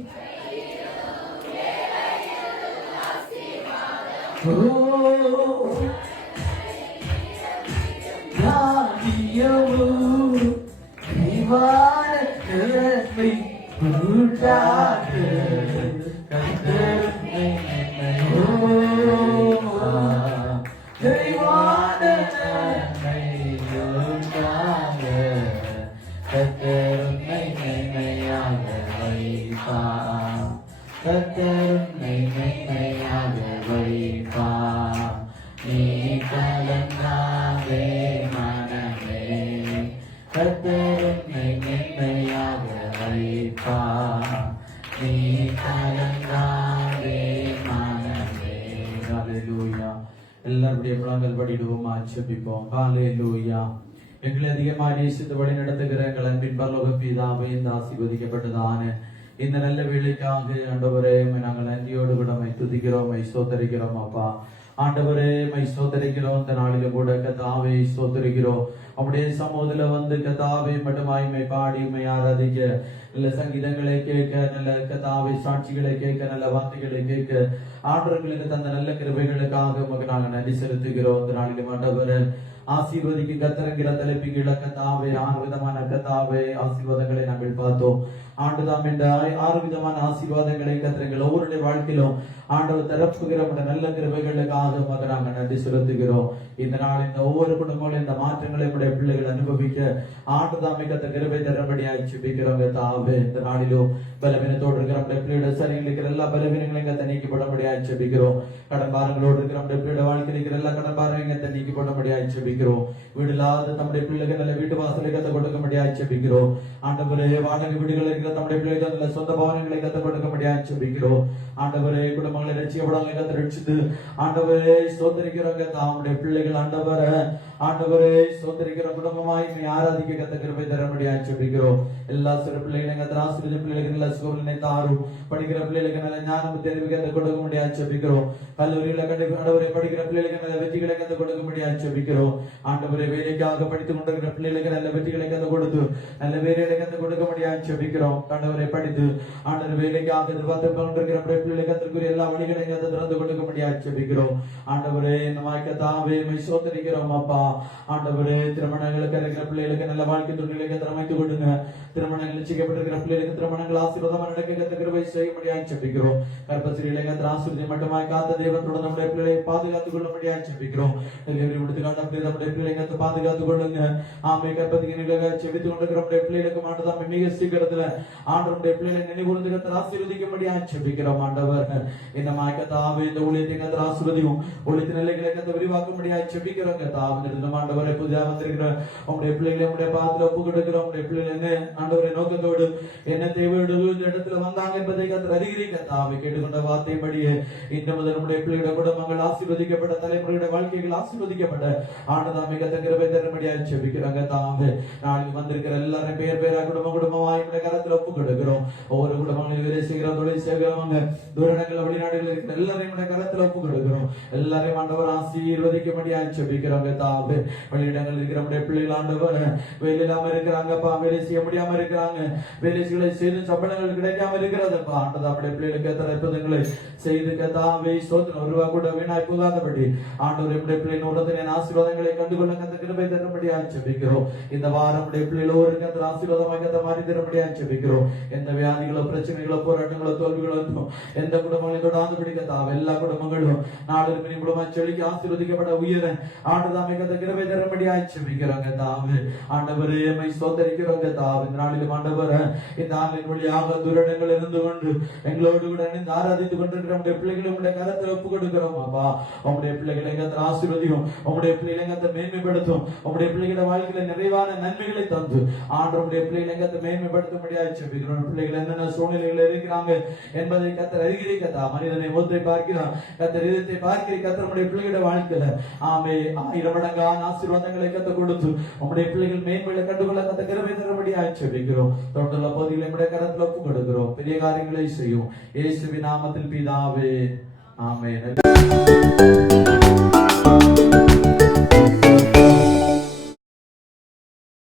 கத்தருன்னை மென்மையாக வைப்பார். நீ கலங்காதே மனமே, கத்தருன்னை மென்மையாக வைப்பார். நீ கலங்காதே மனமே. ஹல்லேலூயா. எல்லாருடைய முழங்கள் படிடுவோம், ஆட்சேபிப்போம். ஹல்லேலூயா. எங்களை அதிகமாக நேசித்து வழி நடத்துகிற எங்கள் அன்பின் பரலோக பிதாவே, இந்த ஆசீர்வதிக்கப்பட்டதான இந்த நல்ல வேலைக்காக ஆண்டவரே நாங்கள் நன்றியோடு கூட மை துதிக்கிறோம், மை சோதரிக்கிறோம். அப்பா ஆண்டவரே மை சோதரிக்கிறோம். இந்த நாளில கூட கதாவை சோதரிக்கிறோம். அப்படியே சமூகத்துல வந்து கதாவை மட்டுமாய் மை பாடி மை ஆராதிக்க, நல்ல சங்கீதங்களை கேட்க, நல்ல கதாவை சாட்சிகளை கேட்க, நல்ல வார்த்தைகளை கேட்க ஆண்டவர்களுக்கு தந்த நல்ல கிருபைகளுக்காக உமக்கு நாங்கள் நன்றி செலுத்துகிறோம். இந்த நாளிலும் ஆண்டவரே ஆசீர்வதிக்கு கத்தரங்கிற தலைப்பின் கத்தாவே 6 விதமான கத்தாவே ஆசீர்வாதங்களை நாங்கள் பார்த்தோம். ஆண்டுதாம் என்ற 6 விதமான ஆசீர்வாதங்களை கத்திரங்கள் ஒவ்வொருடைய வாழ்க்கையிலும் ஆண்டவர் தரப்புகிற நல்ல கிருபைகளுக்காக நாங்கள் நன்றி செலுத்துகிறோம். இந்த நாள் இந்த ஒவ்வொரு குடும்பங்களும் இந்த மாற்றங்களை உடைய பிள்ளைகள் அனுபவிக்க ஆண்டுதாமை கத்த கிருபை தரபடியாய் ஜெபிக்கிறோம். தாவே இந்த நாளிலும் பலவீனத்தோடு இருக்கிற நம்முடைய பிள்ளையோட சரியில் இருக்கிற எல்லா பலவீனங்களையும் கத்த நீக்கப்படபடியாய் ஜெபிக்கிறோம். கடன் பாரங்களோடு இருக்கிற நம்முடைய பிள்ளையோட வாழ்க்கையில் இருக்கிற எல்லா கடன் பாரங்களையும் கத்த நீக்கப்படபடியாய் ஜெபிக்கிறோம். வீடு இல்லாத நம்முடைய பிள்ளைகள் நல்ல வீட்டு வாசலை கத்த கொடுக்கும்படியாய் ஜெபிக்கிறோம். ஆண்டவரே வாடகை வீடுகள் இருக்கிற நம்முடைய பிள்ளைகள் நல்ல சொந்த பவனங்களை கத்த கொடுக்கும்படியாய் ஜெபிக்கிறோம். ஆண்டவரே குடும்பங்களை ரட்சிக்கப்படாத கத்த ரட்சித்து ஆண்டவரே சோதரிக்கிறவங்க நம்முடைய பிள்ளைகள் ஆண்டவரே சோதரிக்கிற குடும்பமாய் நீ ஆராதிக்க கத்த கிருபை தரபடியாய் ஜெபிக்கிறோம். எல்லா சிறு பிள்ளைகளையும் கத்த ஆசீர்வதித்த பிள்ளைகளுக்கு நல்ல சுகங்களை தாரும். படிக்கிற பிள்ளைகளுக்கு நல்ல ஞானம் தெரிவு கத்த கொடுக்கும்படியாய் ஜெபிக்கிறோம். கல்லூரியில ஆண்டவரே படிக்கிற பிள்ளைகளுக்கு நல்ல வெற்றிகளை கத்த கொடுக்கும்படியாய் ஜெபிக்கிறோம். ஆண்டவரே வேலைக்காக படித்துக் கொண்டிருக்கிற பிள்ளைகளுக்கு நல்ல வெற்றிகளை கத்த கொடுத்து நல்ல வேலைகளை கத்த கொடுக்கும்படியாய் ஜெபிக்கிறோம். ஆண்டவரை படித்து ஆண்டவர் வேலைக்காக எதிர்பார்த்து கொண்டிருக்கிற பிள்ளைகளுக்கு கத்திற்குரிய எல்லா வழிகளையும் கத்த திறந்து கொடுக்கும்படியாய் ஜெபிக்கிறோம். ஆண்டவரே இந்த வாய்க்கத்தாவே மை சோதரிக்கிறோம். அப்பா ஆண்டவரே திருமணங்களுக்கு இருக்கிற பிள்ளைகளுக்கு நல்ல வாழ்க்கை தொழிலை திறமைத்து கொடுங்க. திருமணங்கள் நிச்சயிக்கப்பட்டிருக்கிற பிள்ளைகளுக்கு திருமணங்கள் ஆசீர்வாதமாக நடக்க கிருபை செய்யும்படியாய் ஜெபிக்கிறோம். கர்ப்பசிரியிலே கர்த்தர் ஆசீர்வாதம் மட்டுமாய் காத்த தேவன் தொடர்ந்து நம்முடைய பிள்ளைகளை பாதுகாத்துக் கொள்ளும்படியாய் ஜெபிக்கிறோம். டெலிவரி முடித்து காட்ட நம்முடைய பிள்ளைகளை பாதுகாத்துக் கொள்ளுங்க. ஆமை கர்ப்பத்துக்கு நிகழ செபித்துக் கொண்டிருக்கிற நம்முடைய பிள்ளைகளுக்கு மாட்டுதான் மிக சீக்கிரத்துல ஆண்டவருடைய பிள்ளைகளை நினைவுறுந்து கர்த்தர் ஆசீர்வதிக்கும்படியாய் ஜெபிக்கிறோம். ஆண்டவர் இந்த மாய்க்கத்தாவே இந்த ஊழியத்தை கர்த்தர் ஆசீர்வதியும். ஊழியத்தின் நிலைகளை கர்த்தர் விரிவாக்கும்படியாய் ஜெபிக்கிறோம். கர்த்தாவே ஆண்டவரை புதிதாக வந்திருக்கிற உங்களுடைய பிள்ளைகளை உங்களுடைய பாதத்துல ஒப்பு கொடுக்கிறோம். உங்களுடைய பிள்ளைகள் என்ன ஆண்டவரை நோக்கத்தோடு என்ன தேவையோடு இந்த இடத்துல வந்தாங்க என்பதை கர்த்தர் அறிகிறீங்க. தாவை கேட்டுக்கொண்ட வார்த்தைப்படியே இன்று முதல் நம்முடைய பிள்ளைகளுடைய குடும்பங்கள் ஆசீர்வதிக்கப்பட்ட, தலைமுறையுடைய வாழ்க்கைகள் ஆசீர்வதிக்கப்பட்ட ஆண்டதாமை கர்த்தர் கிருபை தரும்படியாய் ஜெபிக்கிறாங்க. தாவே நாளைக்கு வந்திருக்கிற எல்லாரும் பேர் பேரா குடும்பமாய் உங்களுடைய கரத்துல ஒப்பு கொடுக்கிறோம். ஒவ்வொரு குடும்பங்களும் வேலை செய்கிறோம், தொழில் செய்கிறவங்க தூரங்கள் வெளிநாடுகள் இருக்கிற எல்லாரையும் உங்களுடைய கரத்துல ஒப்பு கொடுக்கிறோம். எல்லாரையும் ஆண்டவர் ஆசீர்வதிக்கும்படியாய் ஜெபிக்கிறாங்க. தாவே வெளியிடங்கள் இருக்கிற நம்முடைய பிள்ளைகள் ஆண்டவர் வேலை இல்லாம இருக்கிறாங்கப்பா, வேலை செய்ய முடியாம இருக்கிறாங்க, வேலைகளை செய்து சம்பளங்கள் கிடைக்காம இருக்கிறதப்பா. ஆண்டது அப்படியே பிள்ளைகளுக்கு எத்தனை அற்புதங்களை செய்து கத்தாவே சோதனை ஒரு ரூபா கூட வீணாய் போகாதபடி ஆண்டவர் நம்முடைய பிள்ளைகள் உடனே ஆசீர்வாதங்களை கண்டுகொள்ள அந்த கிருபை தரும்படியாய் ஜெபிக்கிறோம். இந்த வாரம் நம்முடைய பிள்ளைகள் ஒரு அந்த ஆசீர்வாதமாக அந்த மாறி தரும்படியாய் ஜெபிக்கிறோம். எந்த வியாதிகளோ பிரச்சனைகளோ போராட்டங்களோ தோல்விகளோ எந்த குடும்பங்களையும் தொடாது பிடிக்கத்தாவ எல்லா குடும்பங்களும் நாலு மணி குடும்பம் செழிக்கு ஆசீர்வதிக்கப்பட உயர ஆண்டதாமை அந்த கிருபை தரும்படியாய் ஜெபிக்கிறாங்க. தாவே ஆண்டவரே மை சோதரிக்கிறோங்க. தாவே இந்த நாளிலும் ஆண்டவர் இந்த ஆன்லைன் வழியாக துரணங்கள் இருந்து கொண்டு எங்களோடு கூட இணைந்து ஆராதித்துக் கொண்டிருக்கிற நம்முடைய பிள்ளைகளை உங்களுடைய கரத்தில் ஒப்பு கொடுக்கிறோம். அப்பா உங்களுடைய பிள்ளைகளை கத்த ஆசீர்வதியும், உங்களுடைய பிள்ளைகளை கத்த மேன்மைப்படுத்தும், உங்களுடைய பிள்ளைகள வாழ்க்கையில நிறைவான நன்மைகளை தந்து ஆண்டவருடைய பிள்ளைகளை கத்த மேன்மைப்படுத்தும்படியாய் ஜெபிக்கிறோம். பிள்ளைகள் என்னென்ன சூழ்நிலைகள் இருக்கிறாங்க என்பதை கத்தர் அறிகிறீங்க. கத்தா மனிதனை முகத்தை பார்க்கிறான், கத்தர் இதயத்தை பார்க்கிறீங்க. கத்தருடைய பிள்ளைகளோட வாழ்க்கையில ஆமே 1000 மடங்கான ஆசீர்வாதங்களை கத்த கொடுத்து உங்களுடைய பிள்ளைகள் மேன்மைகளை கண்டுகொள்ள கத்த கிருபை தரும்படியாய் ஜெபிக்கிறோம். தொடர்ந்துள்ள பகுதிகளை நம்முடைய கரத்தில் ஒப்பு கொடுக்கிறோம். பெரிய காரியங்களை செய்யும் இயேசுவின் நாமத்தில் பிதாவே, ஆமென்.